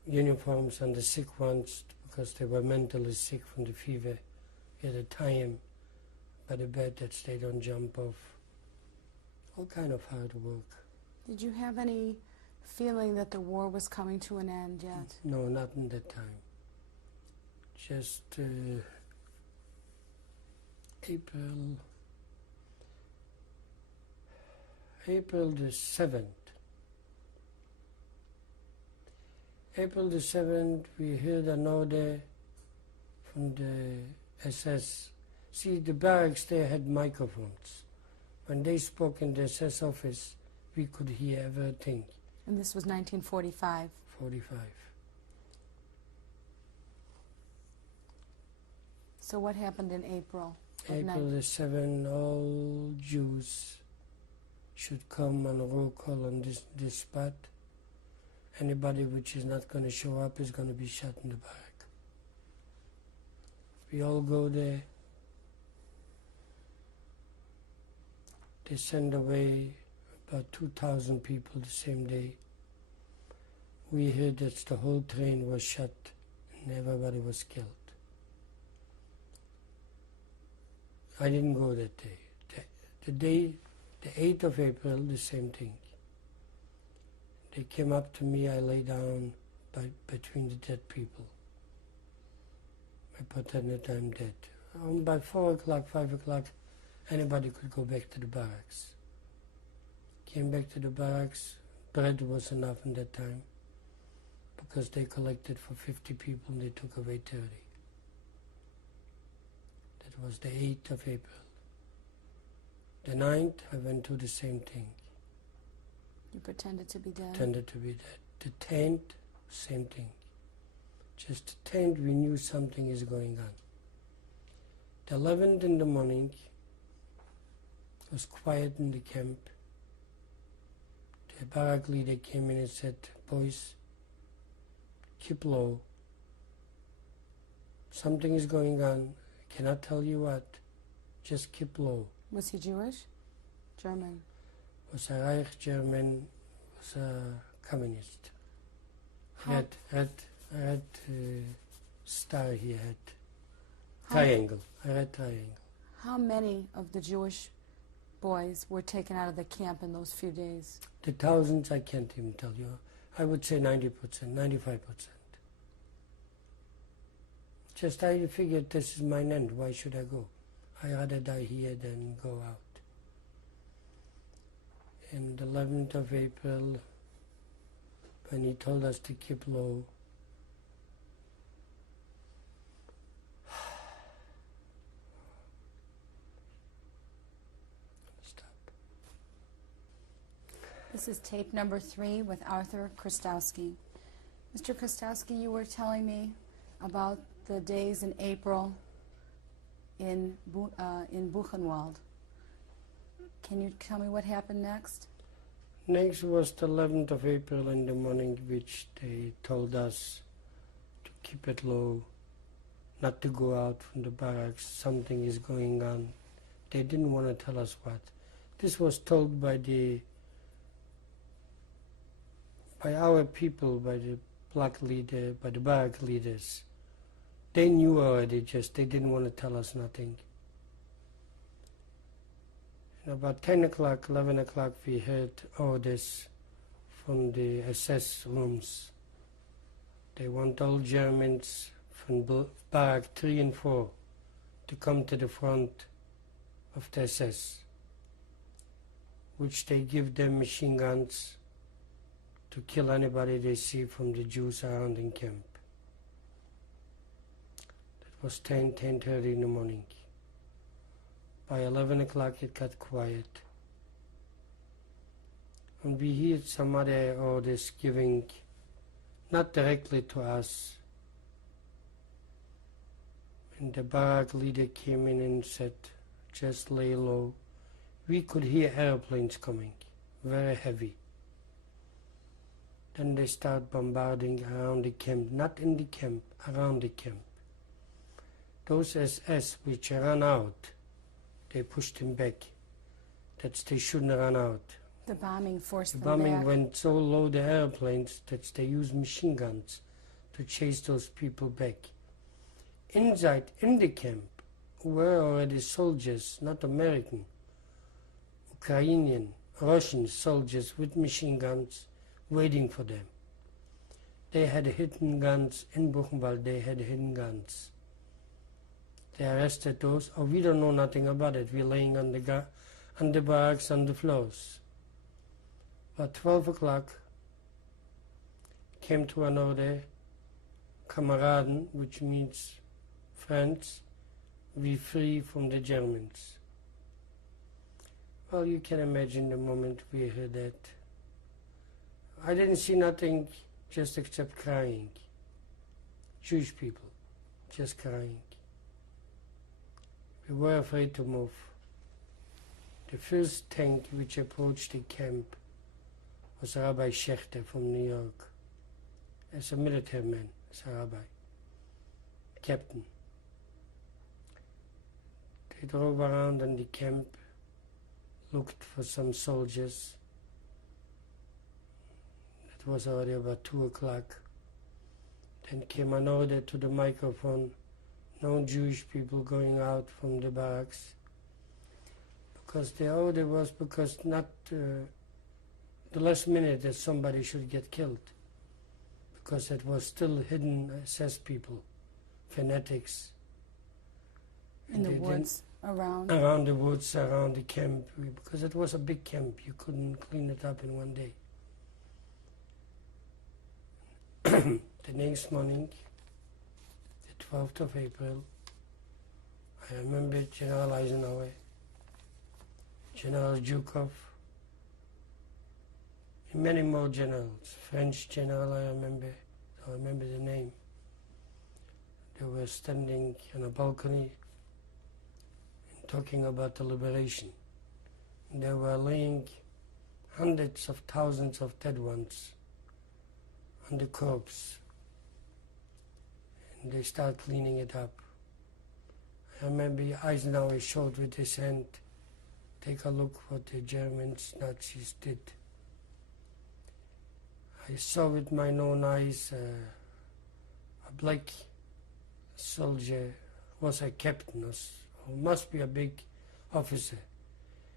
uniforms on the sick ones because they were mentally sick from the fever. You had to tie them by the bed that they don't jump off. All kind of hard work. Did you have any feeling that the war was coming to an end yet? No, not in that time. Just April the 7th. April the 7th, we heard an order from the SS. See, the barracks there had microphones. When they spoke in the SS office, we could hear everything. And this was 1945. 45. So what happened in April? April the 7th, all Jews should come on a roll call on this spot. Anybody which is not going to show up is going to be shot in the barrack. We all go there. They send away about 2,000 people the same day. We heard that the whole train was shot and everybody was killed. I didn't go that day. The 8th of April, the same thing. They came up to me, I lay down between the dead people. I pretended that I'm dead. By 4 o'clock, 5 o'clock, anybody could go back to the barracks. Came back to the barracks, bread was enough in that time because they collected for 50 people and they took away 30. That was the 8th of April. The 9th, I went through the same thing. You pretended to be dead? Pretended to be dead. The 10th, same thing. Just the 10th, we knew something is going on. The 11th in the morning, it was quiet in the camp. The barrack leader came in and said, boys, keep low. Something is going on. I cannot tell you what. Just keep low. Was he Jewish? German? Was a Reich German, was a communist. Red star he had. Triangle, a red triangle. How many of the Jewish boys were taken out of the camp in those few days? The thousands, I can't even tell you. I would say 90%, 95%. Just I figured this is my end. Why should I go? I'd rather die here than go out. And the 11th of April, when he told us to keep low, stop. This is tape number 3 with Arthur Chrustowski. Mr. Chrustowski, you were telling me about the days in April in Buchenwald. Can you tell me what happened next? Next was the 11th of April in the morning, which they told us to keep it low, not to go out from the barracks. Something is going on. They didn't want to tell us what. This was told by our people, by the black leader, by the barrack leaders. They knew already, just they didn't want to tell us nothing. And about 10 o'clock, 11 o'clock, we heard orders from the SS rooms. They want all Germans from barrack 3 and 4 to come to the front of the SS, which they give them machine guns to kill anybody they see from the Jews around in camp. It was 10:30 in the morning. By 11 o'clock it got quiet. And we heard some other orders giving, not directly to us. And the barrack leader came in and said, just lay low. We could hear airplanes coming, very heavy. Then they start bombarding around the camp, not in the camp, around the camp. those SS which ran out, they pushed them back. That they shouldn't run out. The bombing forced The them bombing back. went so low, the airplanes, that they used machine guns to chase those people back. Inside, in the camp, were already soldiers, not American, Ukrainian, Russian soldiers with machine guns waiting for them. They had hidden guns in Buchenwald, they had hidden guns. They arrested those. Oh, we don't know nothing about it. We're laying on the barracks, on the floors. But 12 o'clock came to an order, Kameraden, which means friends, we free from the Germans. Well, you can imagine the moment we heard that. I didn't see nothing just except crying. Jewish people, just crying. We were afraid to move. The first tank which approached the camp was Rabbi Schechter from New York. As a military man, as a rabbi, captain. They drove around in the camp, looked for some soldiers. It was already about 2 o'clock. Then came an order to the microphone, no Jewish people going out from the barracks. Because the order was because not the last minute that somebody should get killed. Because it was still hidden SS people, fanatics. In the woods, around? Around the woods, around the camp, because it was a big camp. You couldn't clean it up in one day. The next morning, the 12th of April, I remember General Eisenhower, General Zhukov, and many more generals. French general, I remember the name. They were standing on a balcony and talking about the liberation. And they were laying hundreds of thousands of dead ones on the corpse. And they start cleaning it up. I remember Eisenhower showed with his hand, take a look what the Germans, Nazis did. I saw with my own eyes a black soldier, was a captain, or must be a big officer.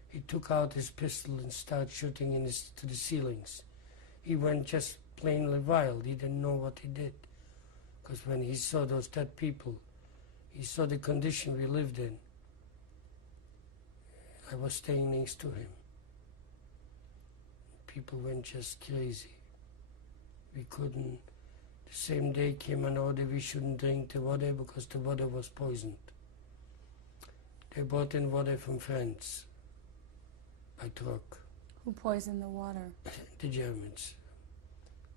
He took out his pistol and started shooting to the ceilings. He went just plainly wild. He didn't know what he did. Because when he saw those dead people, he saw the condition we lived in. I was staying next to him. People went just crazy. We couldn't. The same day came an order we shouldn't drink the water because the water was poisoned. They brought in water from France by truck. Who poisoned the water? The Germans.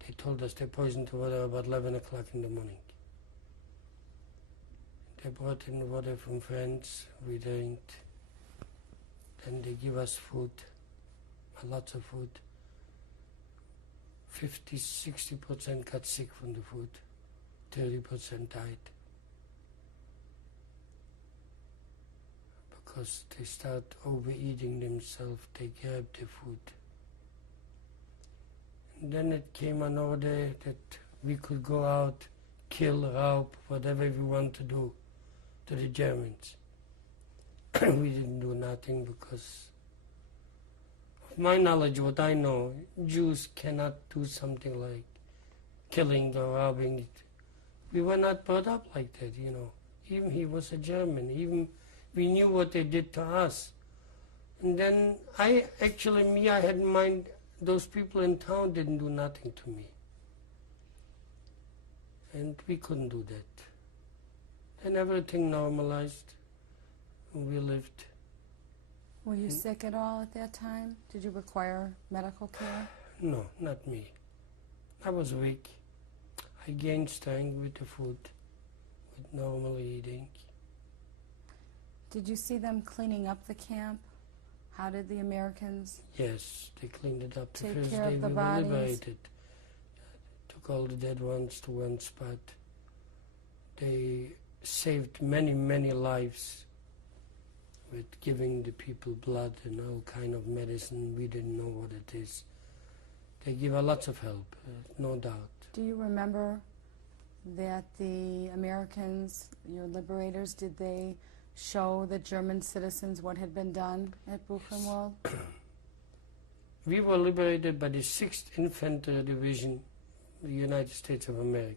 They told us they poisoned the water about 11 o'clock in the morning. They brought in water from France, we drank. Then they give us food, lots of food. 50–60% got sick from the food, 30% died. Because they start overeating themselves, they grab the food. And then it came an order that we could go out, kill, raub, whatever we want to do to the Germans. We didn't do nothing because of my knowledge, what I know, Jews cannot do something like killing or robbing. We were not brought up like that, you know. Even he was a German. Even we knew what they did to us. And then I had in mind those people in town didn't do nothing to me. And we couldn't do that. Then everything normalized. We lived. Were you sick at all at that time? Did you require medical care? No, not me. I was weak. I gained strength with the food, with normal eating. Did you see them cleaning up the camp? How did the Americans? Yes, they cleaned it up. The Take first care day of the we bodies? were liberated. Took all the dead ones to one spot. They saved many, many lives with giving the people blood and all kind of medicine. We didn't know what it is. They give a lot of help, no doubt. Do you remember that the Americans, your liberators, did they show the German citizens what had been done at Buchenwald? We were liberated by the 6th Infantry Division, the United States of America.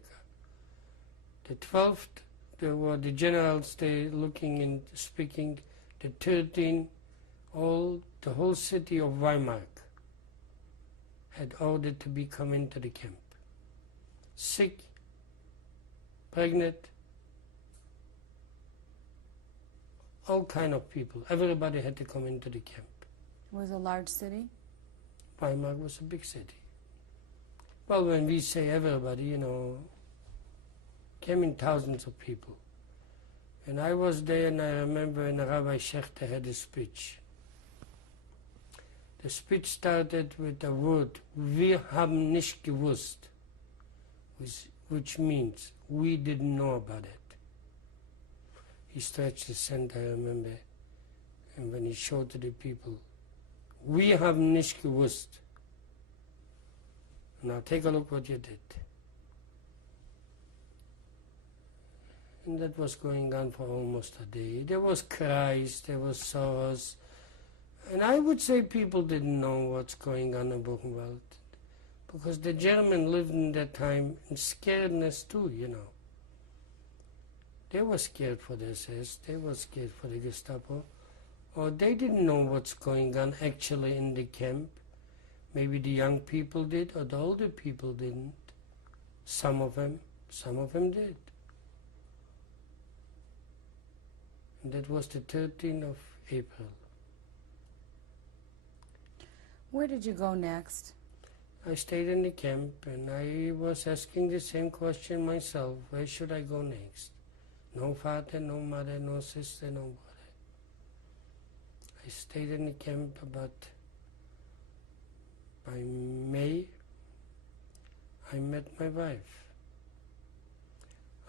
The 12th, there were the generals, they looking and speaking. The 13th, the whole city of Weimar had ordered to be come into the camp. Sick, pregnant, all kind of people. Everybody had to come into the camp. It was a large city? Weimar was a big city. Well, when we say everybody, you know, came in thousands of people. And I was there, and I remember when Rabbi Schechter had a speech. The speech started with the word, "Wir haben nicht gewusst," which means, we didn't know about it. He stretched his hand, I remember, and when he showed to the people, "Wir haben nicht gewusst." Now take a look what you did. And that was going on for almost a day. There was cries, there was sorrows. And I would say people didn't know what's going on in Buchenwald. Because the German lived in that time in scaredness too, you know. They were scared for the SS, they were scared for the Gestapo. Or they didn't know what's going on actually in the camp. Maybe the young people did, or the older people didn't. Some of them did. And that was the 13th of April. Where did you go next? I stayed in the camp, and I was asking the same question myself. Where should I go next? No father, no mother, no sister, no brother. I stayed in the camp, but by May, I met my wife.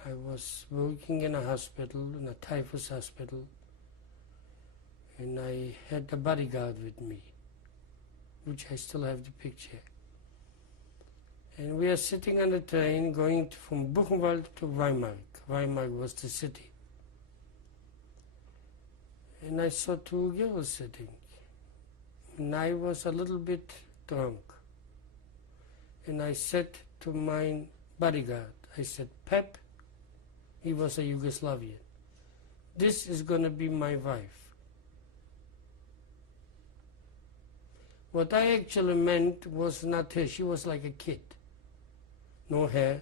I was working in a hospital, in a typhus hospital, and I had a bodyguard with me, which I still have the picture. And we are sitting on the train going from Buchenwald to Weimar. Weimar was the city. And I saw two girls sitting. And I was a little bit drunk. And I said to my bodyguard, I said, "Pep," he was a Yugoslavian, "this is going to be my wife." What I actually meant was not her. She was like a kid. No hair.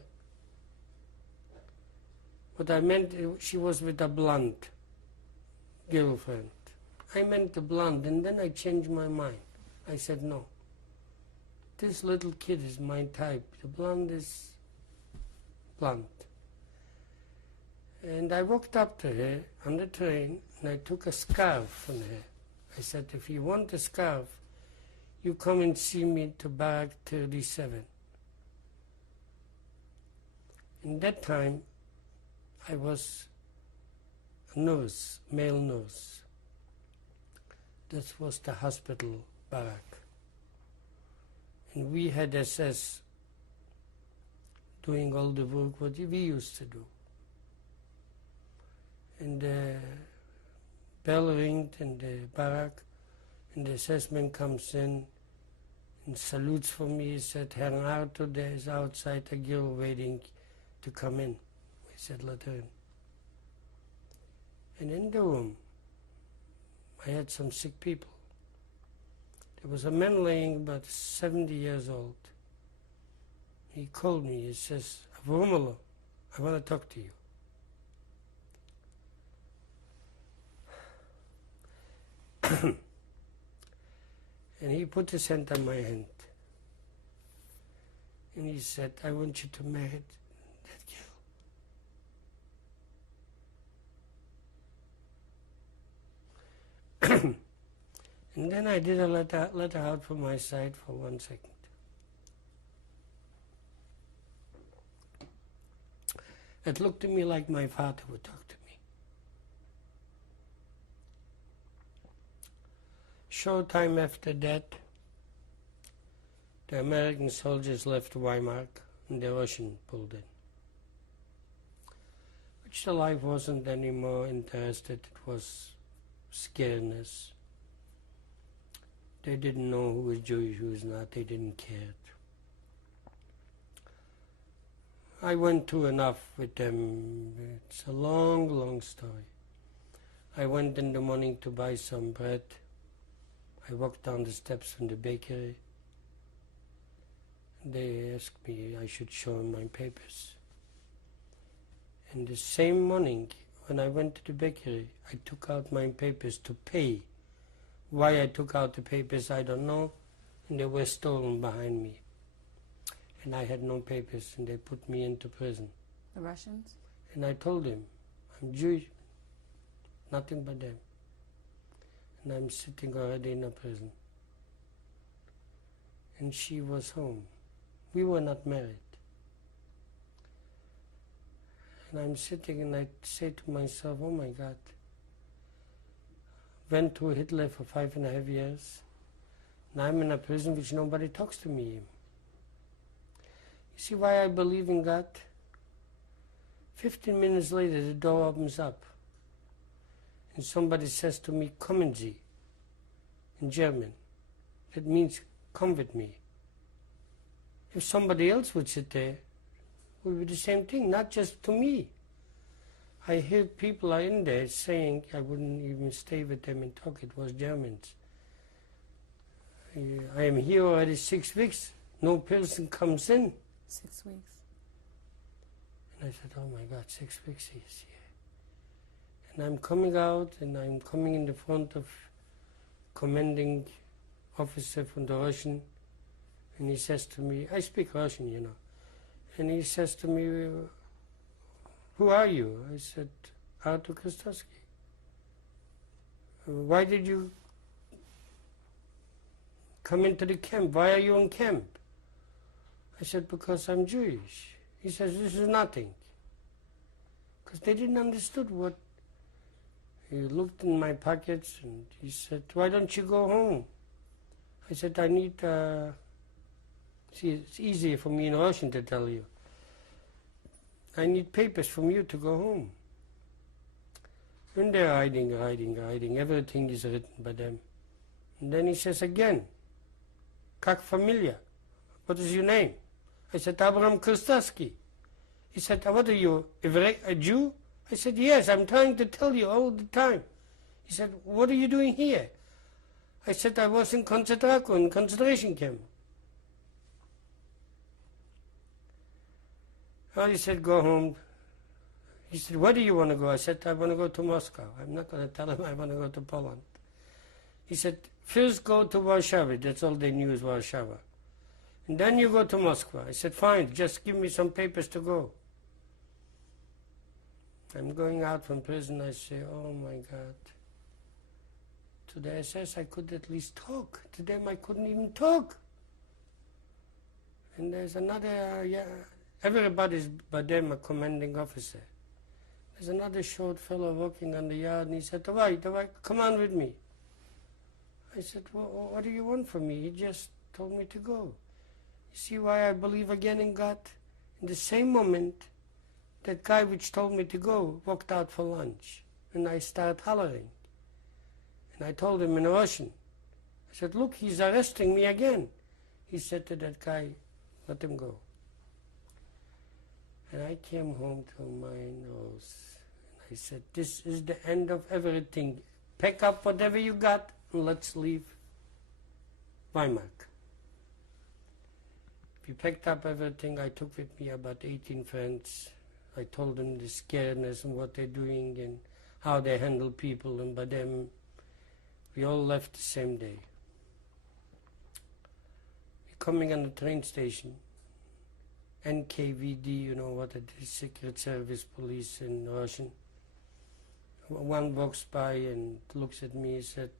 What I meant, she was with a blonde girlfriend. I meant the blonde, and then I changed my mind. I said, no. This little kid is my type. The blonde is blonde. And I walked up to her on the train, and I took a scarf from her. I said, "If you want a scarf, you come and see me to Barrack 37. In that time, I was a nurse, male nurse. That was the hospital barrack. And we had SS doing all the work what we used to do. And the bell ringed in the barrack, and the SS man comes in and salutes for me. He said, "Herr Arthur, there is outside a girl waiting to come in." I said, "Let her in." And in the room, I had some sick people. There was a man laying about 70 years old. He called me. He says, "Vrumelo, I want to talk to you." And he put his hand on my hand. And he said, "I want you to marry that girl." And then I did a letter out from my side for 1 second. It looked to me like my father would talk to me. Short time after that, the American soldiers left Weimar and the Russian pulled in. Which the life wasn't any more interested, it was scariness. They didn't know who was Jewish, who was not, they didn't care. I went through enough with them. It's a long, long story. I went in the morning to buy some bread. I walked down the steps from the bakery. They asked me I should show them my papers. And the same morning, when I went to the bakery, I took out my papers to pay. Why I took out the papers, I don't know, and they were stolen behind me. And I had no papers, and they put me into prison. The Russians? And I told them, I'm Jewish, nothing but them. And I'm sitting already in a prison. And she was home. We were not married. And I'm sitting and I say to myself, oh my God, went through Hitler for 5.5 years. Now I'm in a prison which nobody talks to me. You see why I believe in God? 15 minutes later, the door opens up. And somebody says to me, kommen Sie, in German. That means, come with me. If somebody else would sit there, it would be the same thing, not just to me. I hear people are in there saying, I wouldn't even stay with them and talk, it was Germans. I am here already 6 weeks, no person comes in. 6 weeks. And I said, oh my God, 6 weeks he is here. And I'm coming out and I'm coming in the front of commanding officer from the Russian, and he says to me, I speak Russian, you know, and he says to me, who are you? I said, Arthur Chrustowski. Why did you come into the camp? Why are you in camp? I said, because I'm Jewish. He says, this is nothing. Because they didn't understood what. He looked in my pockets and he said, why don't you go home? I said, I need, see, it's easier for me in Russian to tell you. I need papers from you to go home. And they're writing, everything is written by them. And then he says again, как familia? What is your name? I said, Abraham Chrustowski. He said, what are you, a Jew? I said, yes, I'm trying to tell you all the time. He said, what are you doing here? I said, I was in concentration camp. Well, he said, go home. He said, where do you want to go? I said, I want to go to Moscow. I'm not going to tell him I want to go to Poland. He said, first go to Warsaw. That's all they knew is Warsaw. And then you go to Moscow. I said, fine, just give me some papers to go. I'm going out from prison. I say, oh my God. To the SS, I could at least talk. To them, I couldn't even talk. And there's another, everybody's by them a commanding officer. There's another short fellow walking on the yard, and he said, Davai, come on with me. I said, well, what do you want from me? He just told me to go. You see why I believe again in God? In the same moment, that guy which told me to go walked out for lunch, and I started hollering. And I told him in Russian, I said, look, he's arresting me again. He said to that guy, let him go. And I came home to my nose, and I said, this is the end of everything. Pack up whatever you got, and let's leave Weimar. We packed up everything. I took with me about 18 friends. I told them the scaredness and what they're doing and how they handle people, and by them, we all left the same day. We're coming on the train station, NKVD, you know what it is, Secret Service Police in Russian. One walks by and looks at me and said,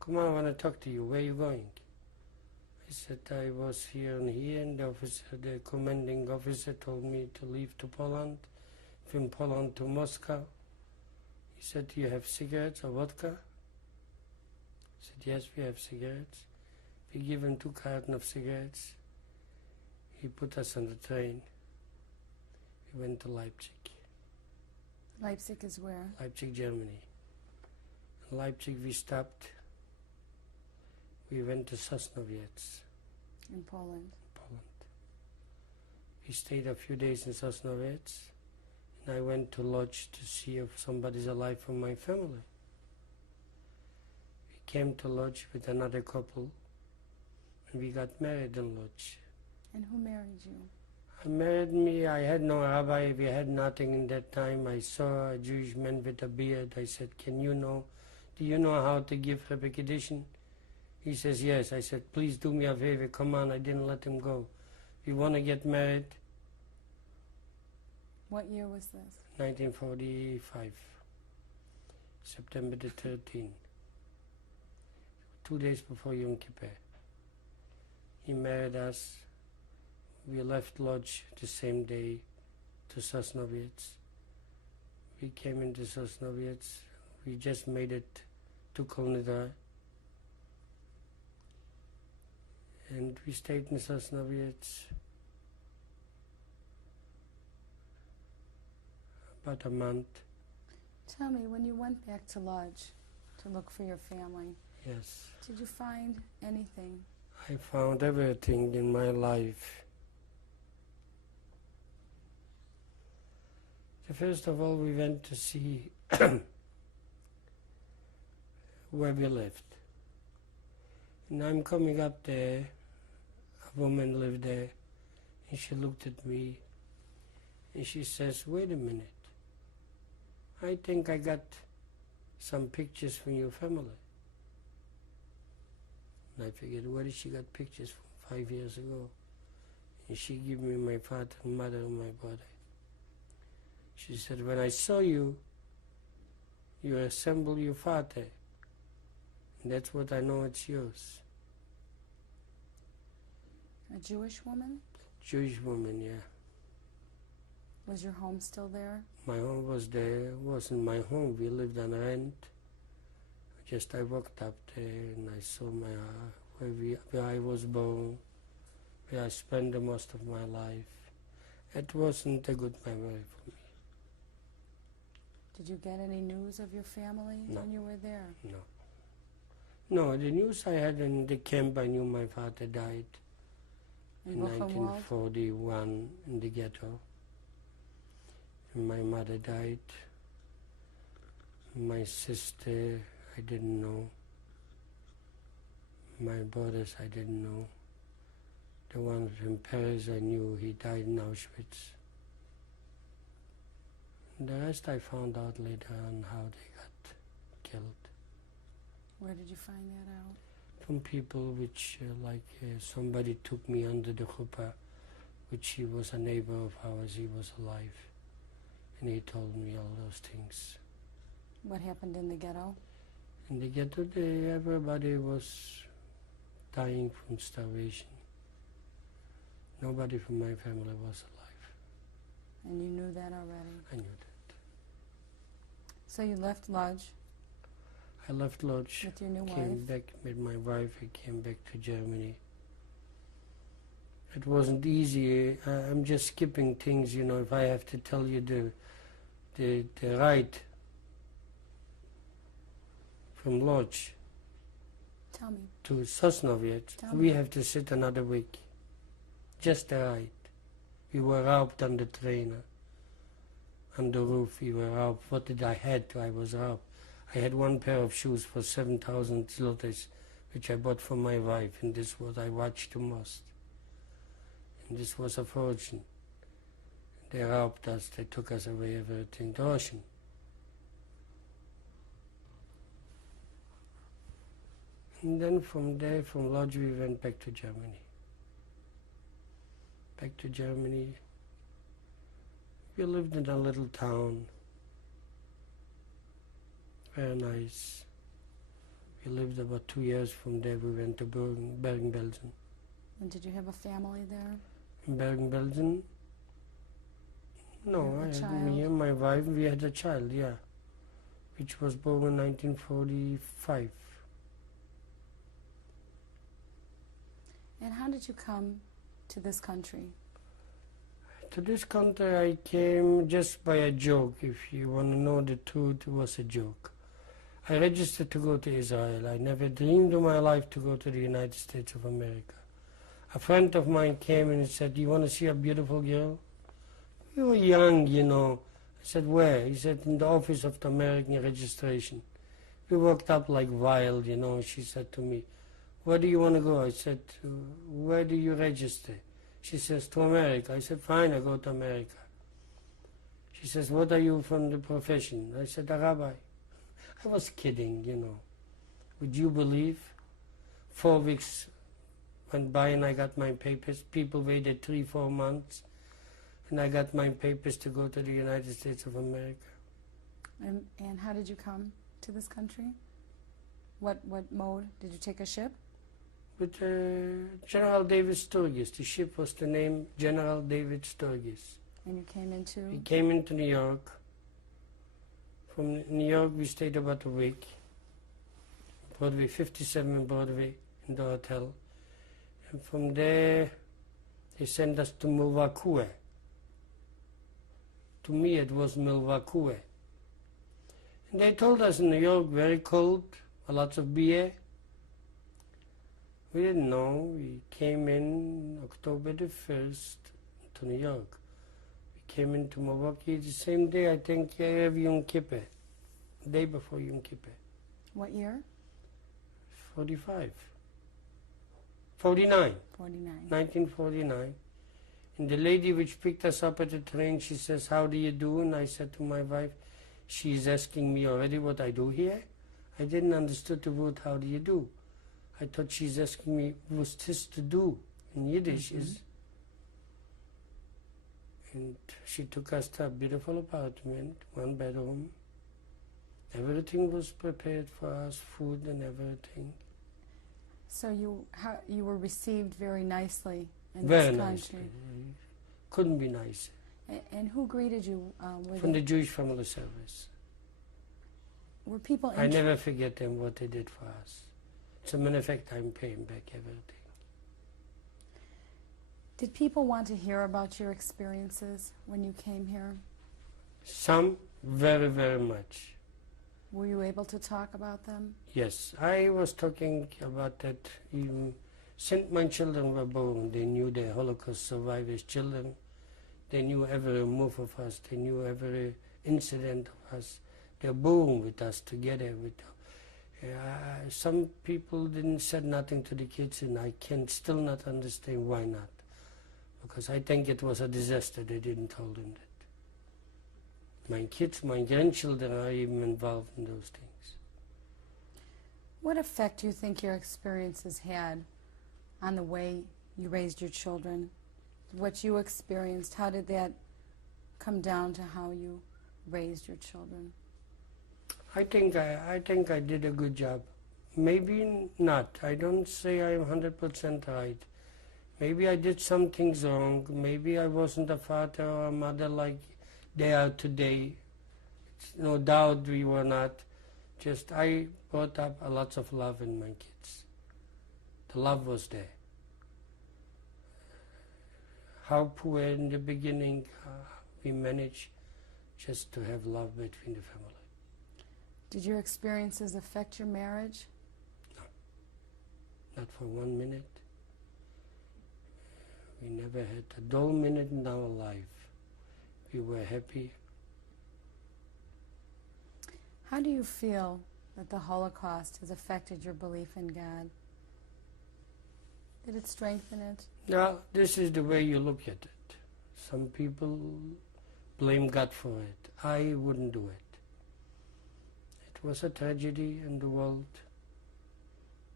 come on, I want to talk to you, where are you going? I said, I was here and here, and the commanding officer told me to leave to Poland, drive in Poland to Moscow. He said, "Do you have cigarettes or vodka?" I said, "Yes, we have cigarettes." We give him 2 cartons of cigarettes. He put us on the train. We went to Leipzig. Leipzig is where? Leipzig, Germany. In Leipzig we stopped. We went to Sosnowiec, In Poland. Poland. We stayed a few days in Sosnowiec, and I went to lodge to see if somebody's alive from my family. We came to lodge with another couple, and we got married in lodge. And who married you? Married me, I had no rabbi, we had nothing in that time. I saw a Jewish man with a beard. I said, do you know how to give Rebbe Kiddushin? He says, yes. I said, please do me a favor, come on. I didn't let him go. You want to get married? What year was this? 1945, September the 13th, 2 days before Yom Kippur. He married us. We left lodge the same day to Sosnowiec. We came into Sosnowiec. We just made it to Kolnidar. And we stayed in Sosnowiec about a month. Tell me, when you went back to lodge to look for your family, Yes, did you find anything? I found everything in my life. First of all, we went to see where we lived. And I'm coming up there, a woman lived there, and she looked at me, and she says, wait a minute, I think I got some pictures from your family. And I figured, where did she got pictures from 5 years ago? And she gave me my father, mother, and my brother. She said, when I saw you, you resemble your father. And that's what I know it's yours. A Jewish woman? Jewish woman, yeah. Was your home still there? My home was there. It wasn't my home. We lived on rent. Just I walked up there and I saw where I was born, where I spent the most of my life. It wasn't a good memory for me. Did you get any news of your family No. when you were there? No. No, the news I had in the camp, I knew my father died in Buchenwald? 1941 in the ghetto. And my mother died. My sister, I didn't know. My brothers, I didn't know. The one in Paris, I knew he died in Auschwitz. And the rest I found out later on how they got killed. Where did you find that out? From people which, somebody took me under the chuppah, which he was a neighbor of ours, he was alive. And he told me all those things. What happened in the ghetto? In the ghetto, everybody was dying from starvation. Nobody from my family was alive. And you knew that already? I knew that. So you left lodge I left lodge, with your new came wife? back with my wife, I came back to Germany. It wasn't easy. I'm just skipping things, if I have to tell you the ride from lodge Tell me. to Sosnowiec, Tell we me. have to sit another week. Just the ride. We were robbed on the train, on the roof. We were robbed. What did I had? I was robbed. I had one pair of shoes for 7,000 zlotys, which I bought for my wife, and this was I watched the most. And this was a fortune. They robbed us. They took us away, everything. The Russian. And then from there, from lodge, we went back to Germany. Back to Germany. We lived in a little town. Very nice. We lived about 2 years. From there we went to Bergen-Belsen. And did you have a family there? In Bergen-Belsen, No, A I had child. me and my wife, we had a child, yeah, which was born in 1945. And how did you come to this country? To this country I came just by a joke. If you want to know the truth, it was a joke. I registered to go to Israel. I never dreamed in my life to go to the United States of America. A friend of mine came and said, "Do you want to see a beautiful girl?" We were young, you know. I said, "Where?" He said, "In the office of the American registration." We walked up like wild, you know. She said to me, "Where do you want to go?" I said, "Where do you register?" She says, "To America." I said, "Fine, I go to America." She says, "What are you from the profession?" I said, "A rabbi." I was kidding, you know. Would you believe? 4 weeks went by and I got my papers. People waited 3-4 months and I got my papers to go to the United States of America. And how did you come to this country? What mode? Did you take a ship? With General David Sturgis. The ship was the name General David Sturgis. And you came into? We came into New York. From New York we stayed about a week. Broadway, 57 Broadway, in the hotel. And from there they sent us to Milwaukee. To me it was Milwaukee. And they told us in New York, very cold, lots of beer. We didn't know. We came in October the 1st to New York. We came into Milwaukee the same day, I think, Erev Yom Kippur, the day before Yom Kippur. What year? 49. 49. 1949. And the lady which picked us up at the train, she says, "How do you do?" And I said to my wife, "She's asking me already what I do here." I didn't understand the word, "How do you do?" I thought she's asking me, "What's this to do?" in Yiddish is. And she took us to a beautiful apartment, 1 bedroom. Everything was prepared for us, food and everything. So you were received very nicely in Very this nice. country. Couldn't be nicer. And who greeted you? From the Jewish Family Service. Were people? I never forget them, what they did for us. As a matter of fact, I'm paying back everything. Did people want to hear about your experiences when you came here? Some, very, very much. Were you able to talk about them? Yes, I was talking about that even since my children were born. They knew the Holocaust survivors' children. They knew every move of us. They knew every incident of us. They're born with us together. Some people didn't said nothing to the kids, and I can still not understand why not. Because I think it was a disaster. They didn't tell them that. My kids, my grandchildren are even involved in those things. What effect do you think your experiences had on the way you raised your children? What you experienced, how did that come down to how you raised your children? I think I did a good job. Maybe not. I don't say I'm 100% right. Maybe I did some things wrong. Maybe I wasn't a father or a mother like they are today. No doubt we were not. Just I brought up a lot of love in my kids. The love was there. How poor in the beginning we managed just to have love between the family. Did your experiences affect your marriage? No, not for 1 minute. We never had a dull minute in our life. We were happy. How do you feel that the Holocaust has affected your belief in God? Did it strengthen it? Now, this is the way you look at it. Some people blame God for it. I wouldn't do it. It was a tragedy in the world.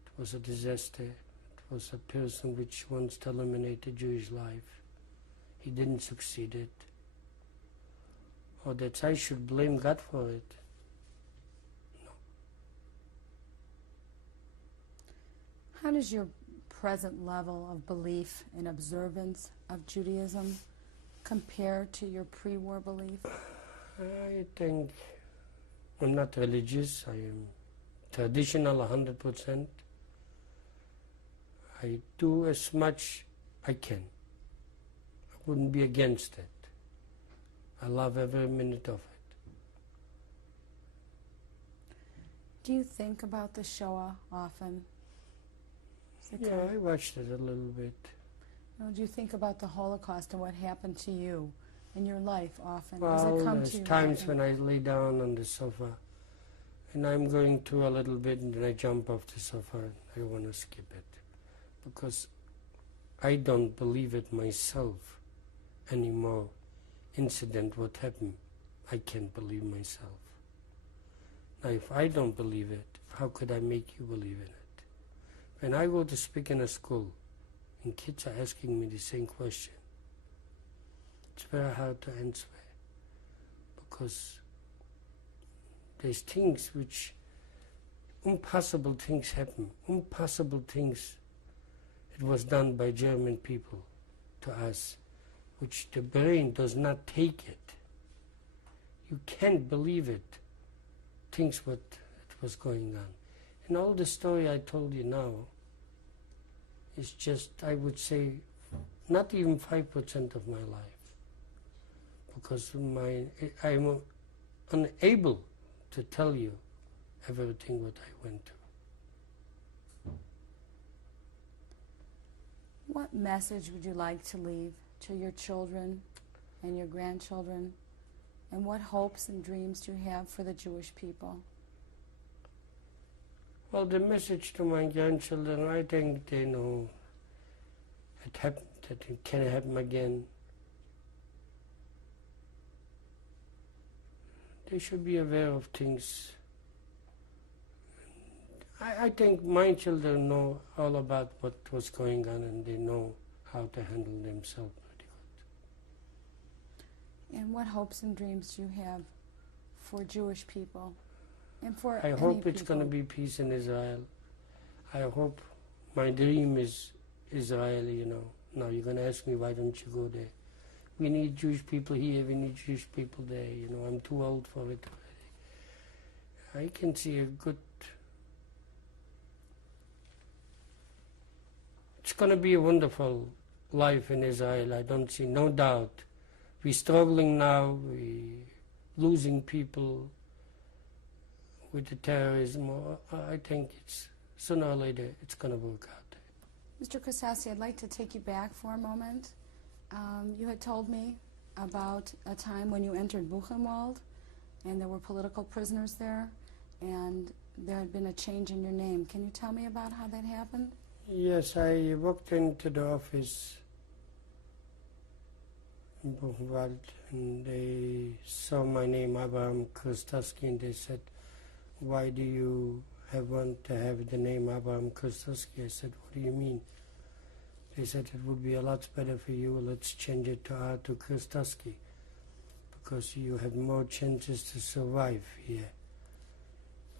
It was a disaster. It was a person which wants to eliminate the Jewish life. He didn't succeed it. Or that I should blame God for it. No. How does your present level of belief and observance of Judaism compare to your pre-war belief? I think I'm not religious. I am traditional 100%. I do as much I can. I wouldn't be against it. I love every minute of it. Do you think about the Shoah often? Yeah, I watched it a little bit. Do you think about the Holocaust and what happened to you in your life often? Well, Does it come there's to you times often? when I lay down on the sofa and I'm going through a little bit and then I jump off the sofa and I want to skip it because I don't believe it myself anymore. Incident what happened, I can't believe myself. Now if I don't believe it, how could I make you believe in it? When I go to speak in a school and kids are asking me the same question, it's very hard to answer because there's things which, impossible things happen, impossible things. It was done by German people to us, which the brain does not take it. You can't believe it, things what it was going on. And all the story I told you now is just, I would say, not even 5% of my life. Because I'm unable to tell you everything what I went through. What message would you like to leave to your children and your grandchildren? And what hopes and dreams do you have for the Jewish people? Well, the message to my grandchildren, I think they know it happened, that it can happen again. They should be aware of things. I think my children know all about what was going on and they know how to handle themselves pretty good. And what hopes and dreams do you have for Jewish people and for I any hope it's people? going to be peace in Israel. I hope my dream is Israel, you know. Now you're going to ask me, why don't you go there? We need Jewish people here, we need Jewish people there, you know. I'm too old for it already. I can see a good... It's going to be a wonderful life in Israel, I don't see, no doubt. We're struggling now, we're losing people with the terrorism. I think it's sooner or later it's going to work out. Mr. Chrustowski, I'd like to take you back for a moment. You had told me about a time when you entered Buchenwald and there were political prisoners there and there had been a change in your name. Can you tell me about how that happened? Yes, I walked into the office in Buchenwald and they saw my name, Abraham Chrustowski, and they said, why do you want to have the name Abraham Chrustowski? I said, what do you mean? They said, it would be a lot better for you, let's change it to Arthur Chrustowski, because you have more chances to survive here.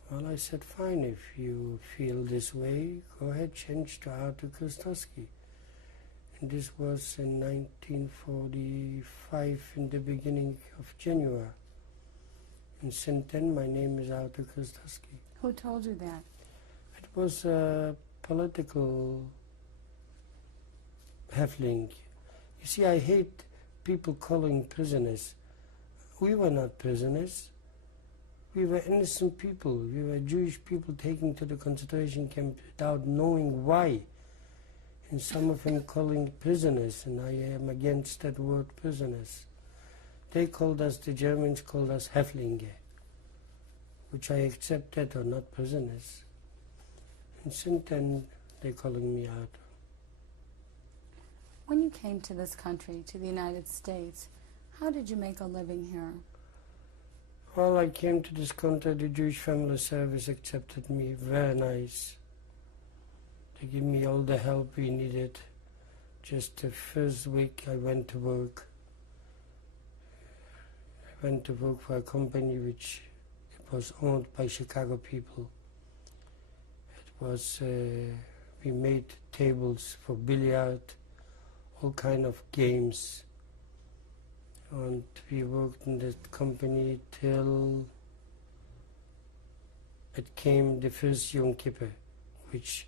Well, I said, fine, if you feel this way, go ahead, change to Arthur Chrustowski. And this was in 1945, in the beginning of January. And since then, my name is Arthur Chrustowski. Who told you that? It was a political Häftling. You see, I hate people calling prisoners. We were not prisoners. We were innocent people. We were Jewish people taken to the concentration camp without knowing why. And some of them calling prisoners, and I am against that word prisoners. They called us, the Germans called us Häftlinge, which I accepted, or not prisoners. And since then, they're calling me Arthur. When you came to this country, to the United States, how did you make a living here? Well, I came to this country, the Jewish Family Service accepted me, very nice. They gave me all the help we needed. Just the first week I went to work. I went to work for a company which was owned by Chicago people. It was, we made tables for billiard, all kind of games. and we worked in that company till it came the first Yom Kippur, which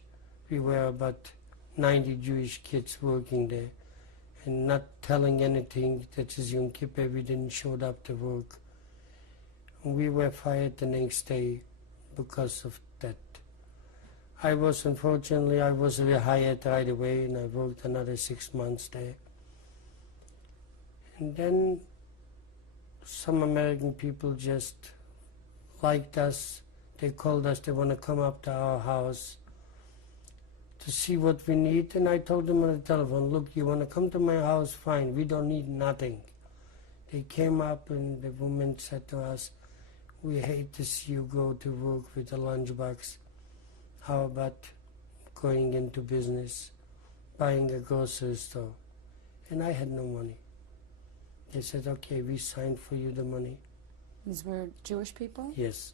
we were about 90 Jewish kids working there and not telling anything that is Yom Kippur. We didn't show up to work. We were fired the next day because of that. Unfortunately, I was rehired right away, and I worked another 6 months there. And then some American people just liked us. They called us, they want to come up to our house to see what we need. And I told them on the telephone, look, you want to come to my house, fine, we don't need nothing. They came up and the woman said to us, we hate to see you go to work with a lunchbox. How about going into business, buying a grocery store? And I had no money. They said, okay, we signed for you the money. These were Jewish people? Yes.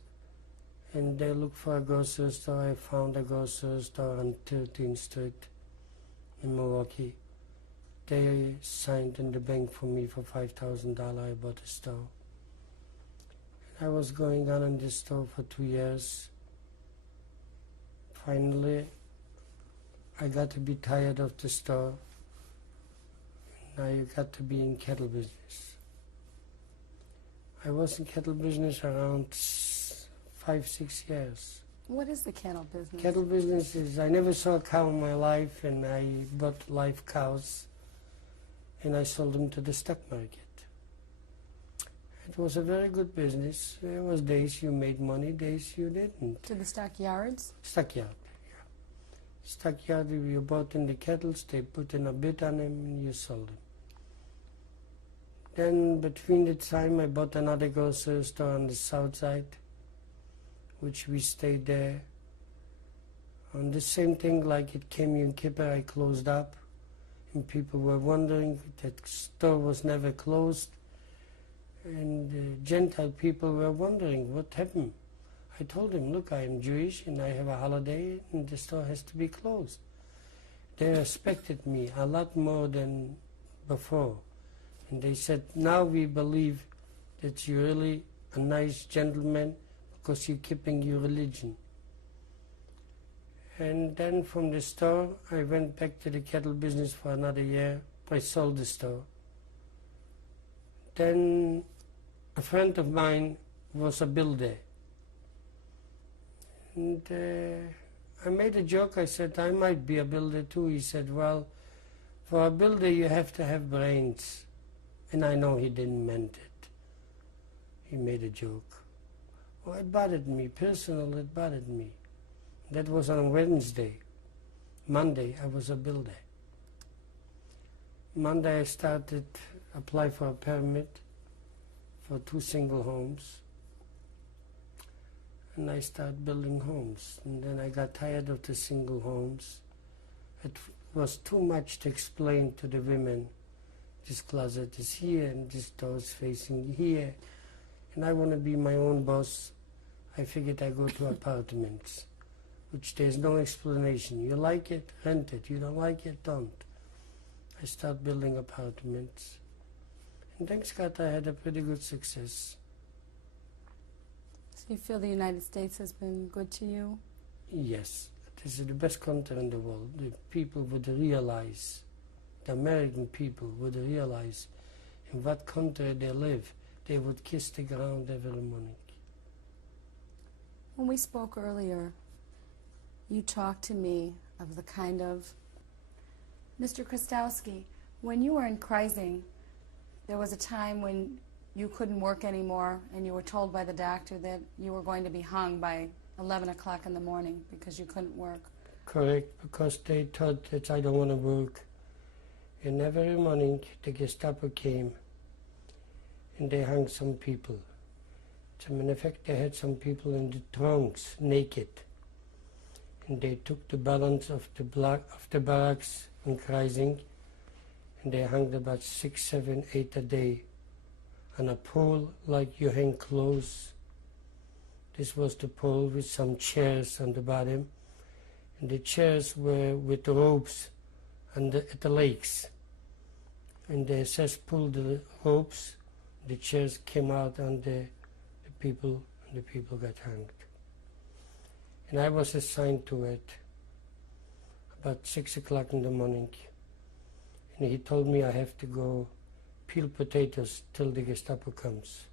And they looked for a grocery store. I found a grocery store on 13th Street in Milwaukee. They signed in the bank for me for $5,000. I bought a store. I was going on in this store for 2 years. Finally, I got to be tired of the store. I got to be in cattle business. I was in cattle business around 5-6 years. What is the cattle business? Cattle business is, I never saw a cow in my life, and I bought live cows and I sold them to the stock market. It was a very good business. There was days you made money, days you didn't. To the stockyards? Stockyard, yeah. Stockyard, you bought in the cattle, they put in a bid on them and you sold them. Then between the time I bought another grocery store on the south side, which we stayed there. On the same thing, like it came Yom Kippur, I closed up, and people were wondering, that store was never closed, and Gentile people were wondering what happened. I told them, look, I am Jewish and I have a holiday and the store has to be closed. They respected me a lot more than before. And they said, now we believe that you're really a nice gentleman because you're keeping your religion. And then from the store, I went back to the cattle business for another year. I sold the store. Then a friend of mine was a builder. And I made a joke. I said, I might be a builder too. He said, well, for a builder, you have to have brains. And I know he didn't mean it. He made a joke. Well, it bothered me. Personally, it bothered me. That was on Wednesday. Monday, I was a builder. Monday, I started apply for a permit for 2 single homes. And I started building homes. And then I got tired of the single homes. It was too much to explain to the women. This closet is here and this door is facing here. And I want to be my own boss. I figured I go to apartments, which there's no explanation. You like it, rent it. You don't like it, don't. I start building apartments. And thanks God I had a pretty good success. So you feel the United States has been good to you? Yes. This is the best country in the world. The people would realize, the American people would realize in what country they live. They would kiss the ground every morning. When we spoke earlier, you talked to me of the kind of... Mr. Chrustowski, when you were in Kreising, there was a time when you couldn't work anymore and you were told by the doctor that you were going to be hung by 11 o'clock in the morning because you couldn't work. Correct, because they thought that I don't want to work. And every morning the Gestapo came and they hung some people. As a matter of fact, they had some people in the trunks, naked. And they took the balance of the barracks in Kreising and they hung about 6, 7, 8 a day on a pole like you hang clothes. This was the pole with some chairs on the bottom. And the chairs were with ropes at the legs. and the SS pulled the ropes, the chairs came out and the people got hanged. And I was assigned to it about 6 o'clock in the morning, and he told me I have to go peel potatoes till the Gestapo comes.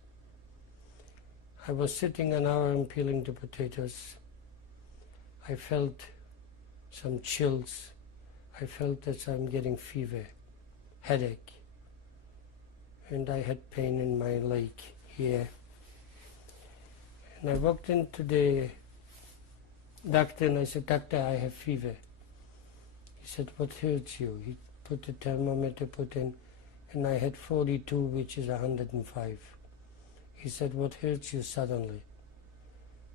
I was sitting an hour and peeling the potatoes. I felt some chills. I felt that I'm getting fever, headache, and I had pain in my leg here. And I walked into the doctor and I said, "Doctor, I have fever." He said, "What hurts you?" He put the thermometer in, and I had 42, which is 105. He said, "What hurts you suddenly?"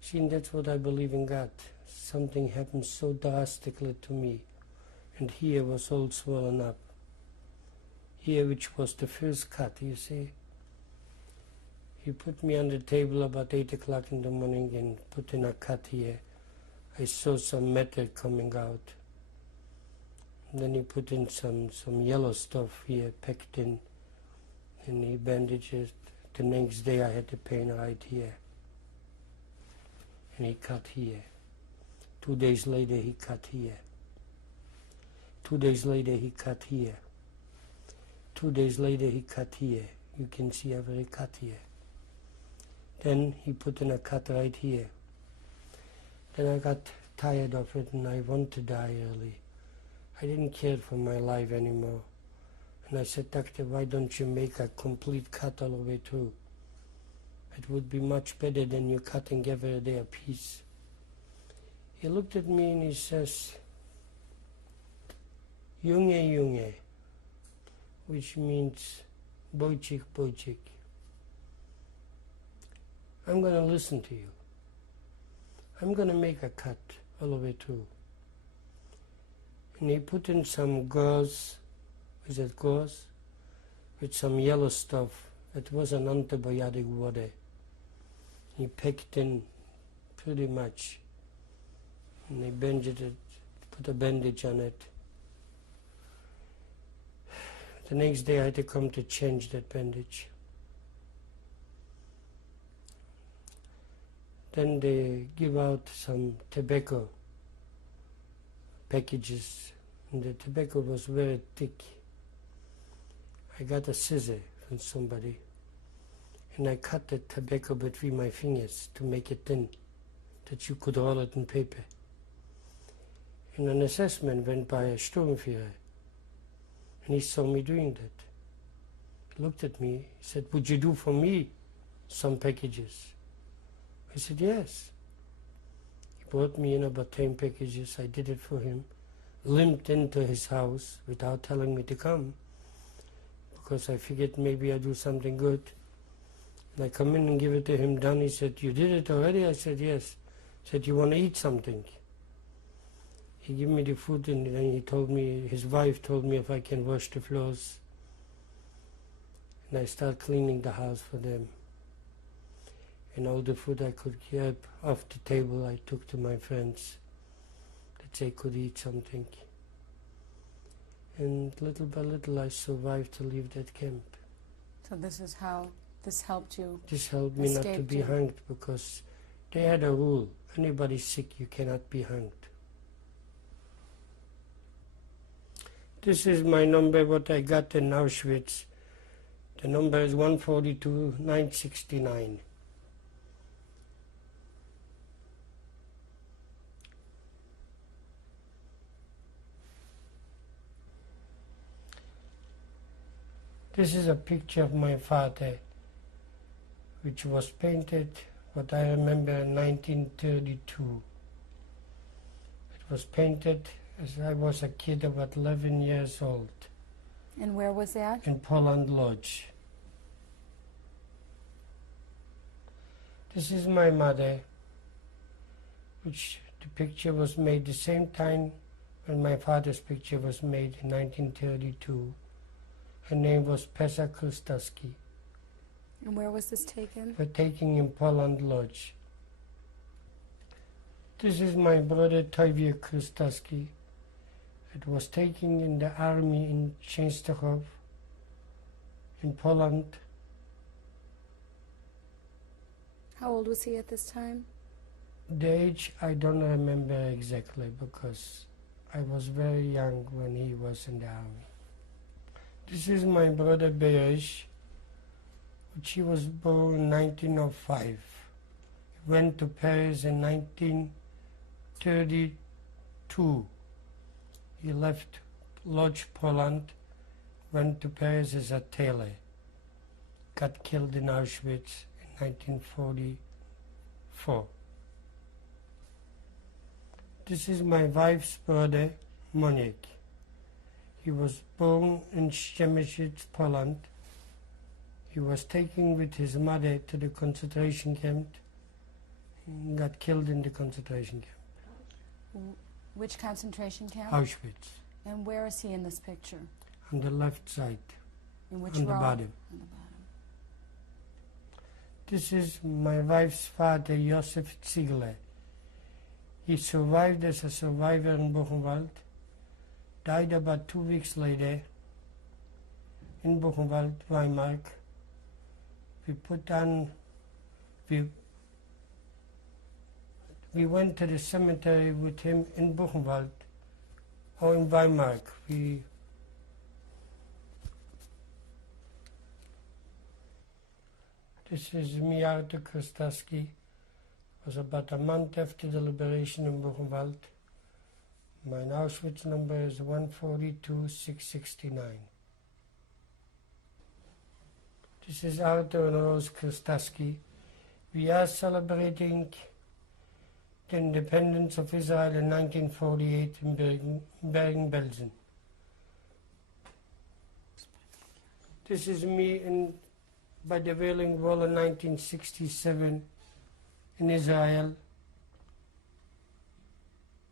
See, and that's what I believe in God. Something happened so drastically to me, and here was all swollen up. Here, which was the first cut, you see. He put me on the table about 8 o'clock in the morning and put in a cut here. I saw some metal coming out. And then he put in some yellow stuff here, packed in, and he bandaged it. The next day I had the pain right here. And he cut here. 2 days later he cut here. 2 days later he cut here. 2 days later he cut here. You can see every cut here. Then he put in a cut right here. Then I got tired of it and I wanted to die early. I didn't care for my life anymore. And I said, "Doctor, why don't you make a complete cut all the way through? It would be much better than you cutting every day a piece." He looked at me and he says, "Junge, Junge," which means "Bojik, Bojik. I'm going to listen to you. I'm going to make a cut all the way through." And he put in some gauze, is it gauze? With some yellow stuff. It was an antibiotic water. He packed in pretty much. And they bandaged it, put a bandage on it. The next day I had to come to change that bandage. Then they give out some tobacco packages, and the tobacco was very thick. I got a scissor from somebody, and I cut the tobacco between my fingers to make it thin, that you could roll it in paper. And an assessment went by a Sturmführer, and he saw me doing that. He looked at me, he said, "Would you do for me some packages?" I said, "Yes." He brought me in about 10 packages. I did it for him, limped into his house without telling me to come, because I figured maybe I'd do something good. And I come in and give it to him done. He said, "You did it already?" I said, "Yes." He said, "You want to eat something?" He gave me the food, and then he told me, his wife told me if I can wash the floors. And I started cleaning the house for them. And all the food I could get off the table I took to my friends, that they could eat something. And little by little I survived to leave that camp. So this is how this helped you. This helped me not to Escaped be you. hanged, because they had a rule, anybody sick you cannot be hanged. This is my number, what I got in Auschwitz. The number is 142-969. This is a picture of my father, which was painted, what I remember, in 1932. It was painted as I was a kid, about 11 years old, And where was that? in Poland Lodge. This is my mother, which the picture was made the same time when my father's picture was made in 1932. Her name was Chrustowski. And where was this taken? We're taking in Poland Lodge. This is my brother Toivier Chrustowski. It was taken in the army in Częstochow in Poland. How old was he at this time? The age I don't remember exactly because I was very young when he was in the army. This is my brother Beresh, which he was born in 1905. He went to Paris in 1932. He left Lodz, Poland, went to Paris as a tailor. Got killed in Auschwitz in 1944. This is my wife's brother, Moniek. He was born in Przemysl, Poland. He was taken with his mother to the concentration camp and got killed in the concentration camp. Which concentration camp? Auschwitz, And where is he in this picture? on the left side, In which on the row? bottom. On the bottom. This is my wife's father, Josef Ziegler. He survived as a survivor in Buchenwald, died about 2 weeks later in Buchenwald, Weimar. We went to the cemetery with him in Buchenwald or in Weimar. This is me, Arthur Chrustowski. It was about a month after the liberation in Buchenwald. My Auschwitz number is 142669. This is Arthur and Rose Chrustowski. We are celebrating the independence of Israel in 1948 in Bergen-Belsen. This is me by the Wailing Wall in 1967 in Israel,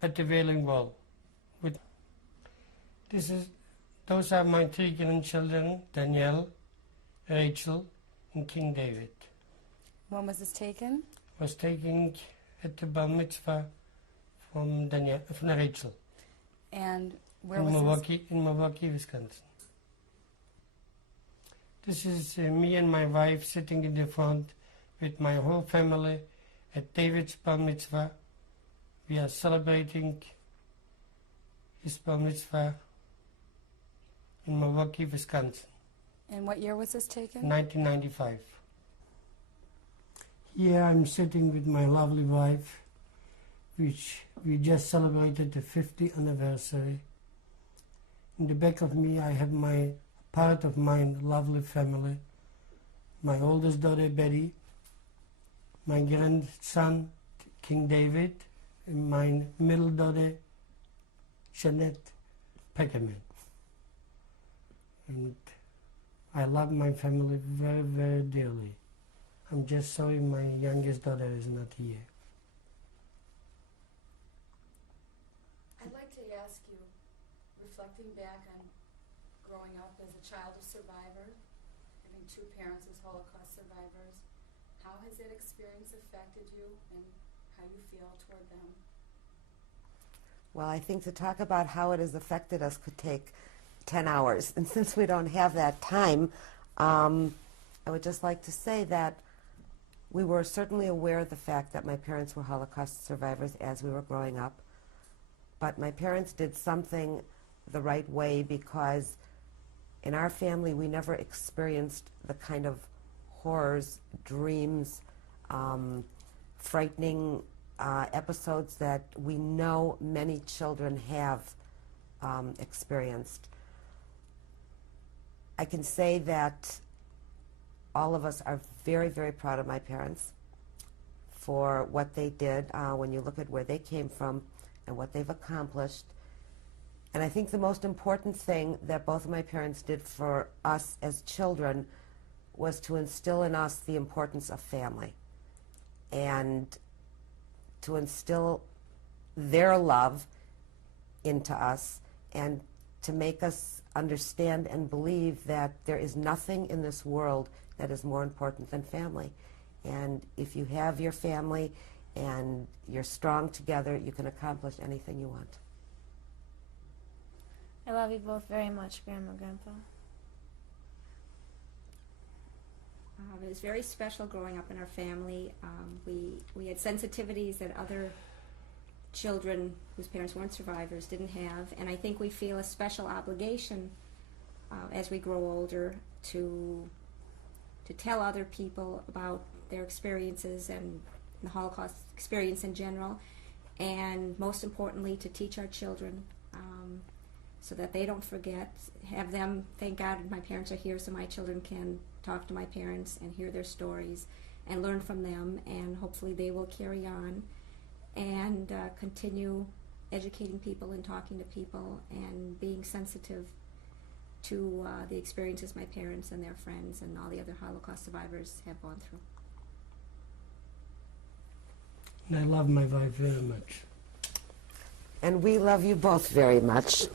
at the Wailing Wall. Those are my 3 grandchildren, Danielle, Rachel, and King David. When was this taken? Was taken at the bar mitzvah from Rachel. And where in was Milwaukee, in Milwaukee, Wisconsin. This is me and my wife sitting in the front with my whole family at David's bar mitzvah. We are celebrating his bar mitzvah in Milwaukee, Wisconsin. And what year was this taken? 1995. Here I'm sitting with my lovely wife, which we just celebrated the 50th anniversary. In the back of me I have part of my lovely family, my oldest daughter Betty, my grandson King David, and my middle daughter Jeanette Peckerman. And I love my family very, very dearly. I'm just sorry my youngest daughter is not here. I'd like to ask you, reflecting back on growing up as a child of survivor, having 2 parents as Holocaust survivors, how has that experience affected you and how you feel toward them? Well, I think to talk about how it has affected us could take 10 hours. And since we don't have that time, I would just like to say that we were certainly aware of the fact that my parents were Holocaust survivors as we were growing up. But my parents did something the right way because in our family we never experienced the kind of horrors, dreams, frightening episodes that we know many children have experienced. I can say that all of us are very, very proud of my parents for what they did when you look at where they came from and what they've accomplished. And I think the most important thing that both of my parents did for us as children was to instill in us the importance of family and to instill their love into us and to make us understand and believe that there is nothing in this world that is more important than family. And if you have your family and you're strong together, you can accomplish anything you want. I love you both very much, Grandma, Grandpa. It was very special growing up in our family. We had sensitivities that other children whose parents weren't survivors didn't have, and I think we feel a special obligation as we grow older to tell other people about their experiences and the Holocaust experience in general, and most importantly to teach our children so that they don't forget, have them, thank God my parents are here so my children can talk to my parents and hear their stories and learn from them, and hopefully they will carry on and continue educating people and talking to people and being sensitive to the experiences my parents and their friends and all the other Holocaust survivors have gone through. And I love my wife very much. And we love you both very much.